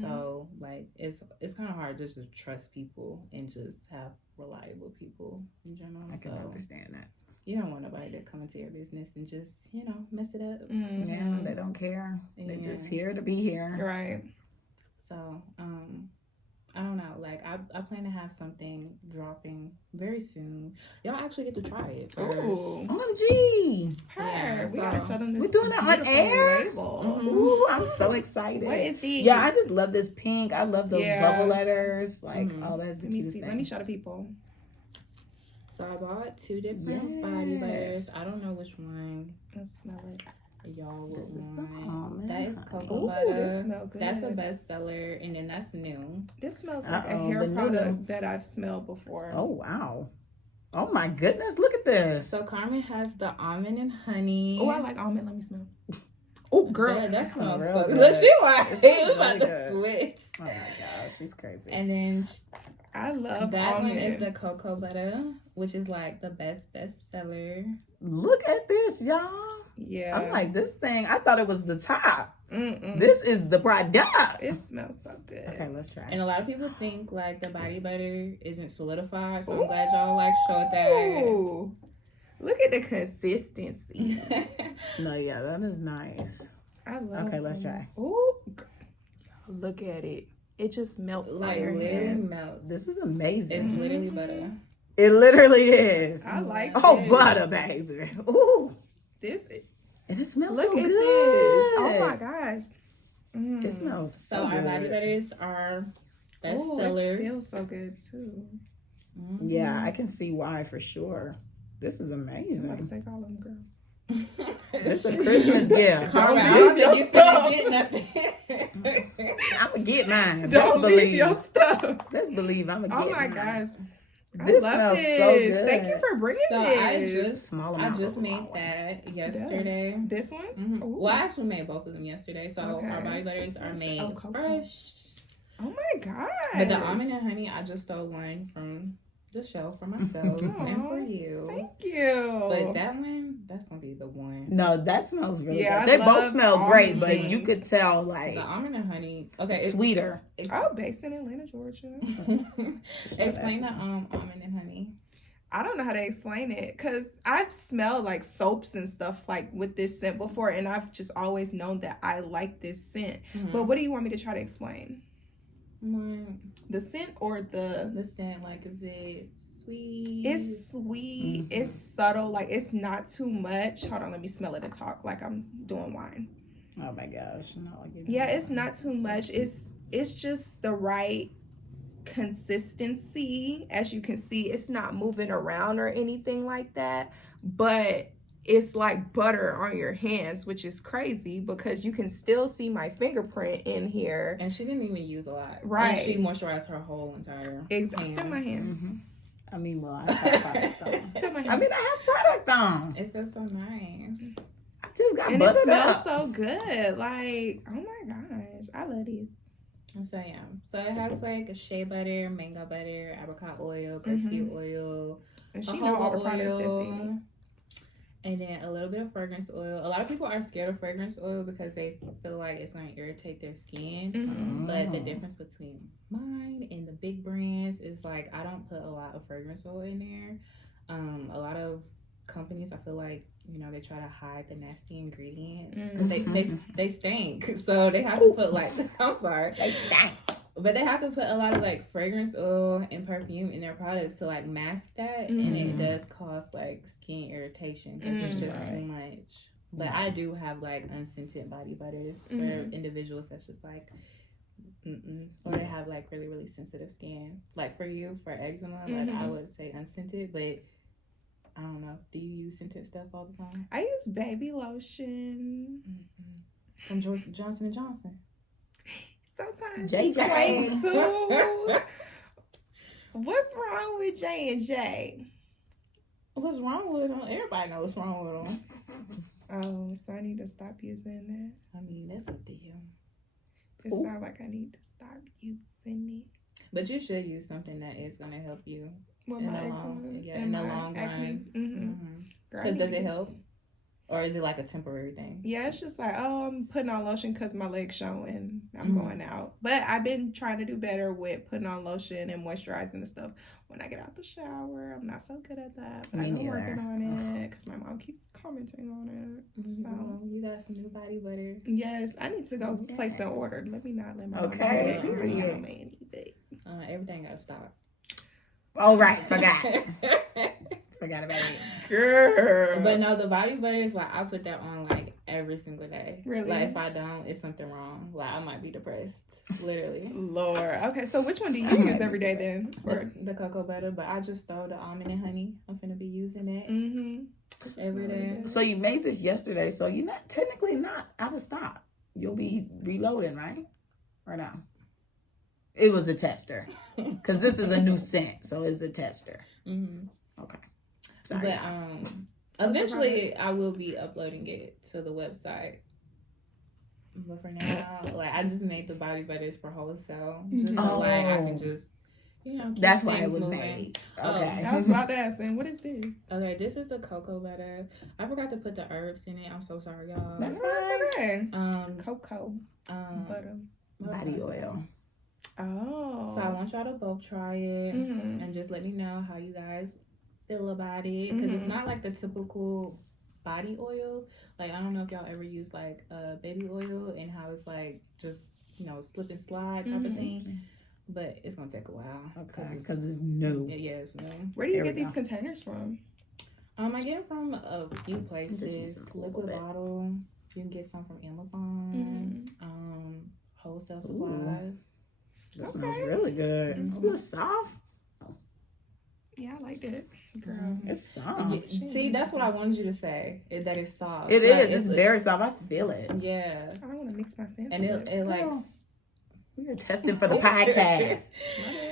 So like it's kind of hard just to trust people and just have reliable people in general. I can understand that. You don't want nobody to come into your business and just mess it up. Yeah, they don't care. They're just here to be here. Right. So I don't know. Like I plan to have something dropping very soon. Y'all actually get to try it first. Ooh, OMG! We gotta show them this. We're doing that on air. Label. Ooh, I'm so excited. What is this? Yeah, I just love this pink. I love those bubble letters. Like, oh, that's the cutest thing. Let me show the people. So I bought 2 different body butters. I don't know which one. Let's smell it. Y'all will this want. That is cocoa Ooh, butter. This smells good. That's a bestseller, and then that's new. This smells like a hair product that I've smelled before. Oh wow! Oh my goodness! Look at this. So Carmen has the almond and honey. Oh, I like almond. Let me smell. Oh, girl, that smells so good. good. She was really about to switch. Oh my gosh, she's crazy. And then I love that almond. one is the cocoa butter, which is like the bestseller. Look at this, y'all. Yeah, I'm like, this thing, I thought it was the top. This is the product. It smells so good. Okay, let's try it. And a lot of people think like the body butter isn't solidified, so I'm glad y'all like showed that. Ooh. Look at the consistency. No, yeah, that is nice. I love Okay, let's try. Ooh, look at it. It just melts like literally melts. This is amazing. It's literally butter. It literally is. I like butter, baby. Ooh. It smells so good. Look at this. Oh my gosh. It smells so good. Our body butters are bestsellers. It feels so good too. Yeah, I can see why for sure. This is amazing. I'm about to take all of them, girl. It's a Christmas gift. Carmen, I don't think you're gonna get nothing. I'm gonna get mine. Don't leave your stuff. Best believe I'm gonna get mine. Oh my gosh. This smells so good. Thank you for bringing this. I just made that yesterday. This one? Well, I actually made both of them yesterday. So our body butters are made fresh. Oh my god! But the almond and honey, I just stole one from the show for myself and for you. Thank you. But that one, that's gonna be the one. No, that smells really Yeah, good. They I both love smell great, almond but you things. could tell like The almond and honey. Okay, sweeter. Based in Atlanta, Georgia. Explain the almond and honey. I don't know how to explain it because I've smelled like soaps and stuff like with this scent before, and I've just always known that I like this scent. But what do you want me to try to explain? The scent or the scent? Like, is it sweet? It's sweet. It's subtle. Like, it's not too much. Hold on, let me smell it and talk like I'm doing wine. Oh my gosh! Yeah, it's not too much. It's just the right consistency. As you can see, it's not moving around or anything like that, but it's like butter on your hands, which is crazy because you can still see my fingerprint in here. And she didn't even use a lot. Right. And she moisturized her whole entire Exactly. Feel my hand. I mean, well, I have product on. Feel my hand. I mean, I have product on. It feels so nice. I just got And buttered it smells up. so good. Like, oh my gosh, I love these. So yeah, so it has like a shea butter, mango butter, apricot oil, grapeseed oil, And she know all the products that's in it. And then a little bit of fragrance oil. A lot of people are scared of fragrance oil because they feel like it's going to irritate their skin. But the difference between mine and the big brands is like I don't put a lot of fragrance oil in there. A lot of companies, I feel like, you know, they try to hide the nasty ingredients because they stink. So they have to put like, I'm sorry, They stink. but they have to put a lot of like fragrance oil and perfume in their products to like mask that, and it does cause like skin irritation because it's just too much. But I do have like unscented body butters for individuals that's just like, or they have like really really sensitive skin. Like for you, for eczema, like I would say unscented, but I don't know. Do you use scented stuff all the time? I use baby lotion. From Johnson & Johnson. Sometimes JJ. too. What's wrong with J&J? What's wrong with them? Everybody knows what's wrong with them. Oh, so I need to stop using that. I mean, that's up to you. It sounds like I need to stop using it. But you should use something that is going to help you With in my the eczema long, and in the my long acne. run. Girl, I Because need does to it get- help? Or is it like a temporary thing? Yeah, it's just like, oh, I'm putting on lotion because my leg's showing. I'm going out. But I've been trying to do better with putting on lotion and moisturizing and stuff when I get out the shower. I'm not so good at that. But I've been working on it because my mom keeps commenting on it. So, You got some new body butter. yes, I need to go place an order. Let me not let my Okay. mom know that. My man need that. Everything got to stop. Oh, right. Forgot about it. Girl. But no, the body butter is like, I put that on like every single day. Really? Like if I don't, it's something wrong. Like I might be depressed. Literally. Lord. Okay, so which one do you use every day then? The cocoa butter, but I just stole the almond and honey. I'm finna be using it every day. So you made this yesterday, so you're not technically not out of stock. You'll be reloading, right? Or no? It was a tester. Because this is a new scent, so it's a tester. Okay. Sorry. But eventually I will be uploading it to the website. But for now, like I just made the body butters for wholesale. Just so like I can just, you know, keep That's why it things was moving. made. Oh. Okay. I was about to ask, and what is this? Okay, this is the cocoa butter. I forgot to put the herbs in it. I'm so sorry, y'all. That's What's fine. okay. Cocoa butter. what was I Body gonna say? oil. Oh. So I want y'all to both try it and just let me know how you guys feel about it, because it's not like the typical body oil. Like I don't know if y'all ever use like baby oil and how it's like just, you know, slip and slide type of thing, but it's gonna take a while. Okay. Because it's new. Yeah, it's new. Where do you There get we these go. containers from? I get it from a few places. use a little Liquid bit. bottle. You can get some from Amazon. Wholesale supplies. It smells really good. It's real soft. Yeah, I liked it. Girl. It's soft. See, that's what I wanted you to say. That it's soft. It Like, is. It's very soft. I feel it. Yeah. I don't want to mix my scent. And it like Girl. We're testing for the podcast.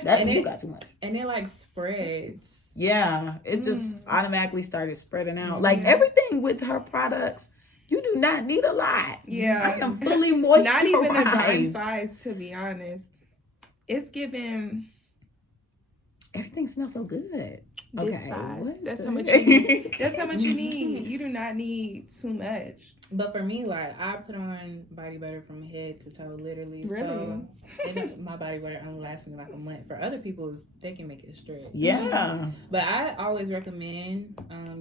That And you it- got too much. and it like spreads. Yeah, it just automatically started spreading out. Like everything with her products, you do not need a lot. Yeah. I am fully moisturized. Not even a dime size, to be honest. It's giving. Everything smells so good. This Okay, size. what That's the how much heck? you need. That's how much you need. You do not need too much. But for me, like, I put on body butter from head to toe, literally. Really? So my body butter only lasts me like a month. For other people, they can make it stretch. Yeah. But I always recommend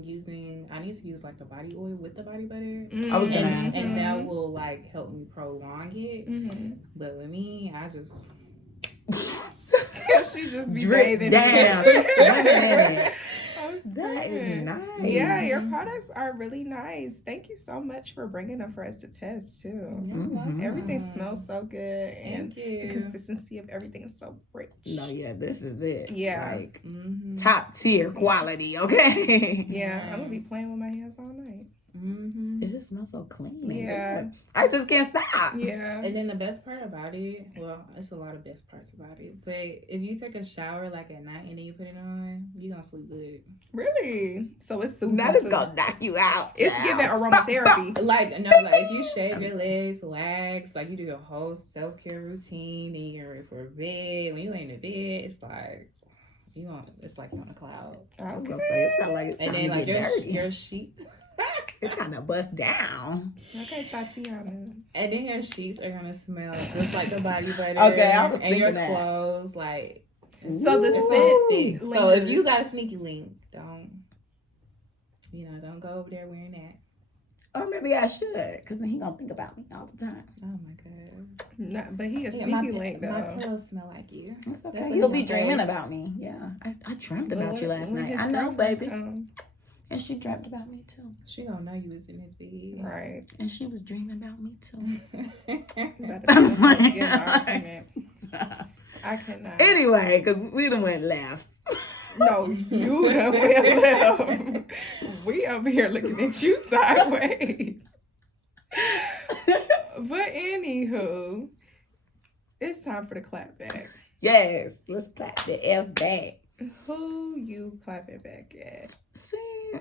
using. I need to use like the body oil with the body butter. I was gonna ask. And that will like help me prolong it. Mm-hmm. But with me, I just. She just be Drip bathing down. in She's swimming in it. Oh, That is nice. Yeah, your products are really nice. Thank you so much for bringing them for us to test too. Mhm. Everything smells so good, and Thank you. the consistency of everything is so rich. No, yeah, this is it. Yeah. Like Mm-hmm. top tier quality, okay? Yeah, I'm gonna be playing with my hands all night. Mm-hmm. It just smells so clean. and Yeah. good. I just can't stop. Yeah. And then the best part about it, well, it's a lot of best parts about it, but if you take a shower like at night and then you put it on, you're gonna sleep good. Really? So it's soothing. That is gonna knock you out. It's child. giving aromatherapy. Like if you shave your legs, wax, like you do your whole self-care routine, then you get ready for bed. When you lay in the bed, it's like it's like you're on a cloud. I was gonna say it's not like it's time And then to like get dirty. your sheets. It kind of bust down. Okay, Tatiana. And then your sheets are gonna smell just like the body butter. Okay, I was and your thinking that. clothes, like So the it's scent thick. So lingers. if you got a sneaky link, don't go over there wearing that. Or maybe I should, because then he gonna think about me all the time. Oh my god. No, but he a Yeah, sneaky link my though. pillows smell like you. It's okay. That's He'll what be I'm dreaming saying. about me. Yeah, I dreamt But about you last when night. his I know, girlfriend baby. come- And she dreamt about me too. She gonna know you was in his bed. Right. And she was dreaming about me too. Better be supposed to get an argument. I cannot. Anyway, because we done went left. No, you done went left. We over here looking at you sideways. But anywho, it's time for the clap back. Yes, let's clap the F back. Who you clapping back at? See,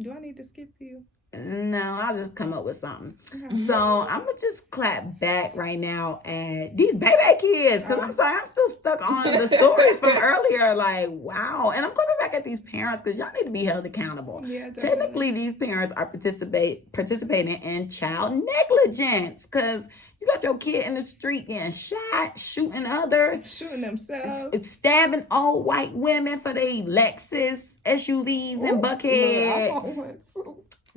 Do I need to skip you? no, I'll just come up with something. Okay. So I'm gonna just clap back right now at these baby kids, because I'm sorry, I'm still stuck on the stories from earlier. Like, wow. And I'm clapping back at these parents because y'all need to be held accountable. Yeah, definitely. Technically, these parents are participating in child negligence, because you got your kid in the street getting shot, shooting others, Shooting themselves. it's stabbing old white women for their Lexus SUVs and Buckhead. I want one too.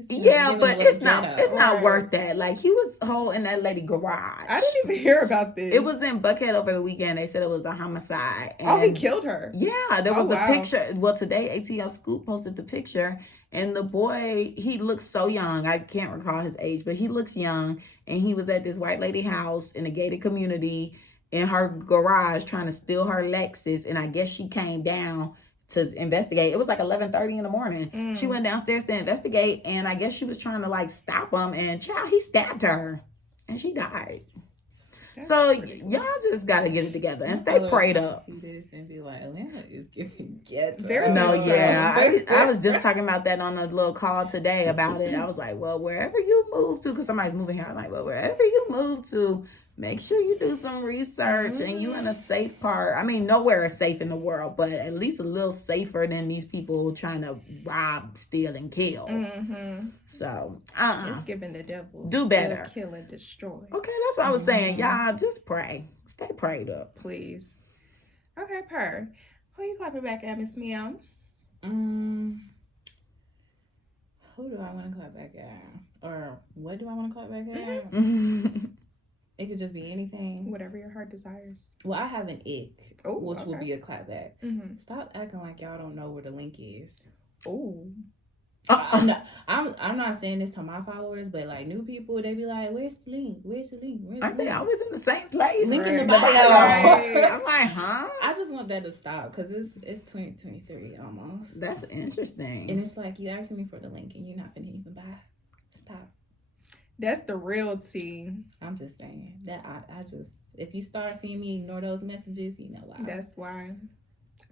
Yeah, Giving but a it's little not ghetto. not worth that. Like, he was holding that lady garage. I didn't even hear about this. It was in Buckhead over the weekend. They said it was a homicide. And Oh, he killed her. yeah, there Oh, was a wow. picture. Well, today ATL Scoop posted the picture, and the boy, he looks so young. I can't recall his age, but he looks young, and he was at this white lady house in a gated community in her garage trying to steal her Lexus, and I guess she came down to investigate. It was like 11:30 in the morning. She went downstairs to investigate, and I guess she was trying to like stop him, and child, he stabbed her, and she died. That's So ridiculous. y'all just gotta get it together and stay prayed up. See this and be like, Atlanta is giving ghetto. Very No, much so. yeah. I was just talking about that on a little call today about it. I was like, well, wherever you move to, because somebody's moving here, I'm like, well, wherever you move to, make sure you do some research and you in a safe part. I mean, nowhere is safe in the world, but at least a little safer than these people trying to rob, steal, and kill. Mm-hmm. So, It's giving the devil. Do better. Steal, kill, and destroy. Okay, that's what I was saying. Y'all just pray. Stay prayed up. Please. Okay, Per. Who you clapping back at, Miss Meow? Who do I want to clap back at? Or what do I want to clap back at? It could just be anything. Whatever your heart desires. Well, I have an ick, Oh, which will okay. be a clapback. Mm-hmm. Stop acting like y'all don't know where the link is. Oh. I'm not saying this to my followers, but like new people, they be like, "Where's the link? Where's the link? Where's the Aren't they link?" always in the same place? Link in the The bio. Right. I'm like, huh? I just want that to stop because it's 2023 almost. That's interesting. And it's like you asking me for the link and you're not gonna even buy. Stop. That's the real tea. I'm just saying that I just if you start seeing me ignore those messages, you know why. That's why.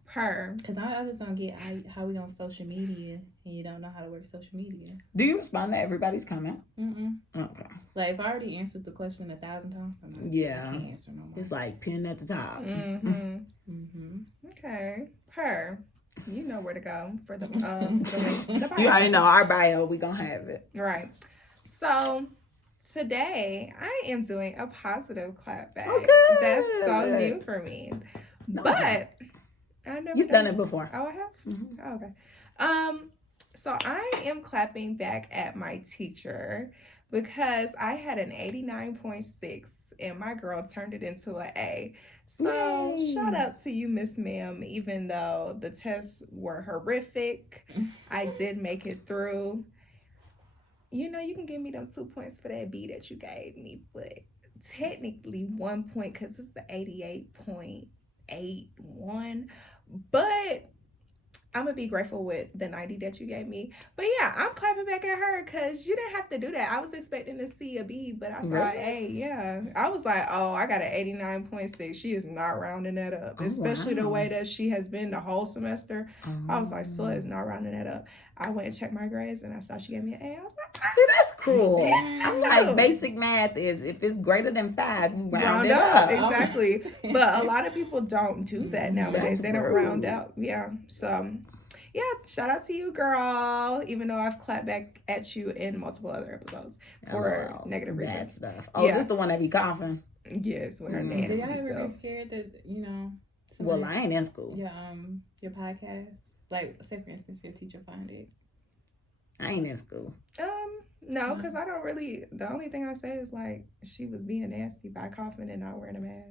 Per. Because I just don't get how we on social media and you don't know how to work social media. Do you respond to everybody's comment? Okay. Like, if I already answered the question 1,000 times, I can't answer no more. It's like pin at the top. Okay. Per. You know where to go for the bio. You already know our bio. We gonna have it. Right. So today I am doing a positive clapback. Okay. That's so new for me. No, but I never you've done it before. Oh, I have? Mm-hmm. Oh, okay. So I am clapping back at my teacher because I had an 89.6 and my girl turned it into an A. So Yay. Shout out to you, Miss Ma'am. Even though the tests were horrific, I did make it through. You know, you can give me them 2 points for that B that you gave me, but technically 1 point because it's the 88.81. But I'm going to be grateful with the 90 that you gave me. But yeah, I'm clapping back at her because you didn't have to do that. I was expecting to see a B, but I saw an A. Yeah. I was like, oh, I got an 89.6. She is not rounding that up, especially the way that she has been the whole semester. I was like, so is not rounding that up. I went and checked my grades and I saw she gave me an A. I was like, see, that's cruel. I'm like, No. basic math is if it's greater than 5, you round it up. Exactly. But a lot of people don't do that nowadays. That's They don't rude. round up. Yeah. So yeah, shout out to you, girl. Even though I've clapped back at you in multiple other episodes for LOL, negative bad reasons. stuff. Oh, this the one that be coughing. Yes, with her Mm. nasty Did y'all ever self. get scared that, you know, Well, I ain't in school. your podcast, like, say for instance, your teacher find it? I ain't in school. No, because I don't really. The only thing I say is like she was being nasty by coughing and not wearing a mask.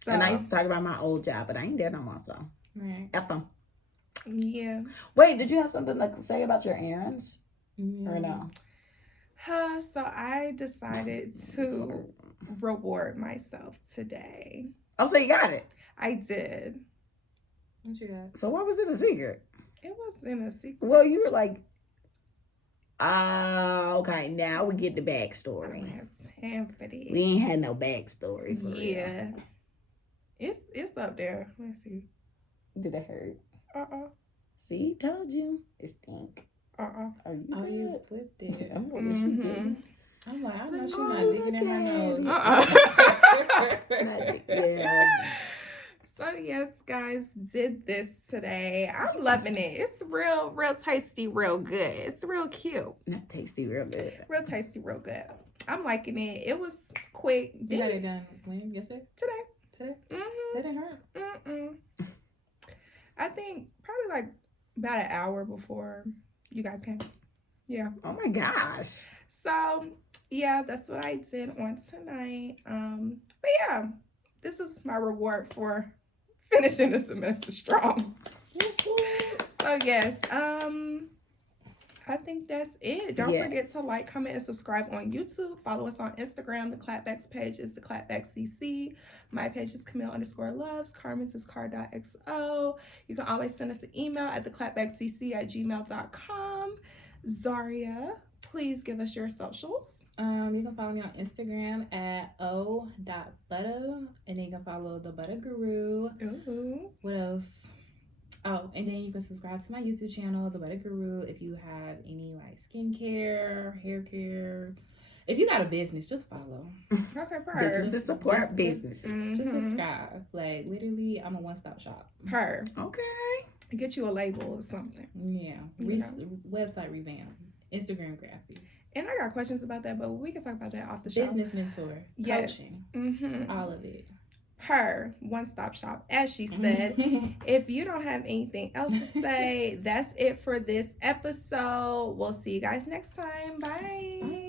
So And I used to talk about my old job, but I ain't there no more, so. Right. F them. yeah. Wait, did you have something to say about your errands? Or no? So I decided to reward myself today. Oh, so you got it. I did. What you got? So why was this a secret? It wasn't a secret. Well, you were like, okay, now we get the I backstory. don't have time for this. We ain't had no backstory for real. Yeah. It's up there. Let's see. Did it hurt? See, told you. It stink. Are you Oh, good? you flipped it. Oh, what is she doing? I'm like, I know she's Oh, not digging in her look nose. Yeah. So yes, guys, did this today. I'm loving it. It's real tasty, real good. It's real cute. Not tasty, real good. Real tasty, real good. I'm liking it. It was quick. You got it done when? Yesterday? Today. Today? Mm-hmm. That didn't hurt? I think probably like about an hour before you guys came. Yeah. Oh my gosh. So yeah, that's what I did on tonight. But yeah, this is my reward for finishing the semester strong. So yes, I think that's it. Don't forget to like, comment, and subscribe on YouTube. Follow us on Instagram. The Clapback's page is theclapbackcc. My page is Camille_loves. Carmen's is car.xo. You can always send us an email at theclapbackcc@gmail.com. Zharia, please give us your socials. You can follow me on Instagram at oh.buttah, and then you can follow the Buttah Guru. Ooh. What else? Oh, and then you can subscribe to my YouTube channel, the Buttah Guru, if you have any like skincare, hair care. If you got a business, just follow. Okay, perfect. Business support businesses. Just subscribe. Like, literally, I'm a one-stop shop. Her. Okay. Get you a label or something. Yeah. You know. Website revamp. Instagram graphics. And I got questions about that, but we can talk about that off the show. Business mentor. Yes. Coaching. All of it. Her one-stop shop, as she said. If you don't have anything else to say, that's it for this episode. We'll see you guys next time. Bye.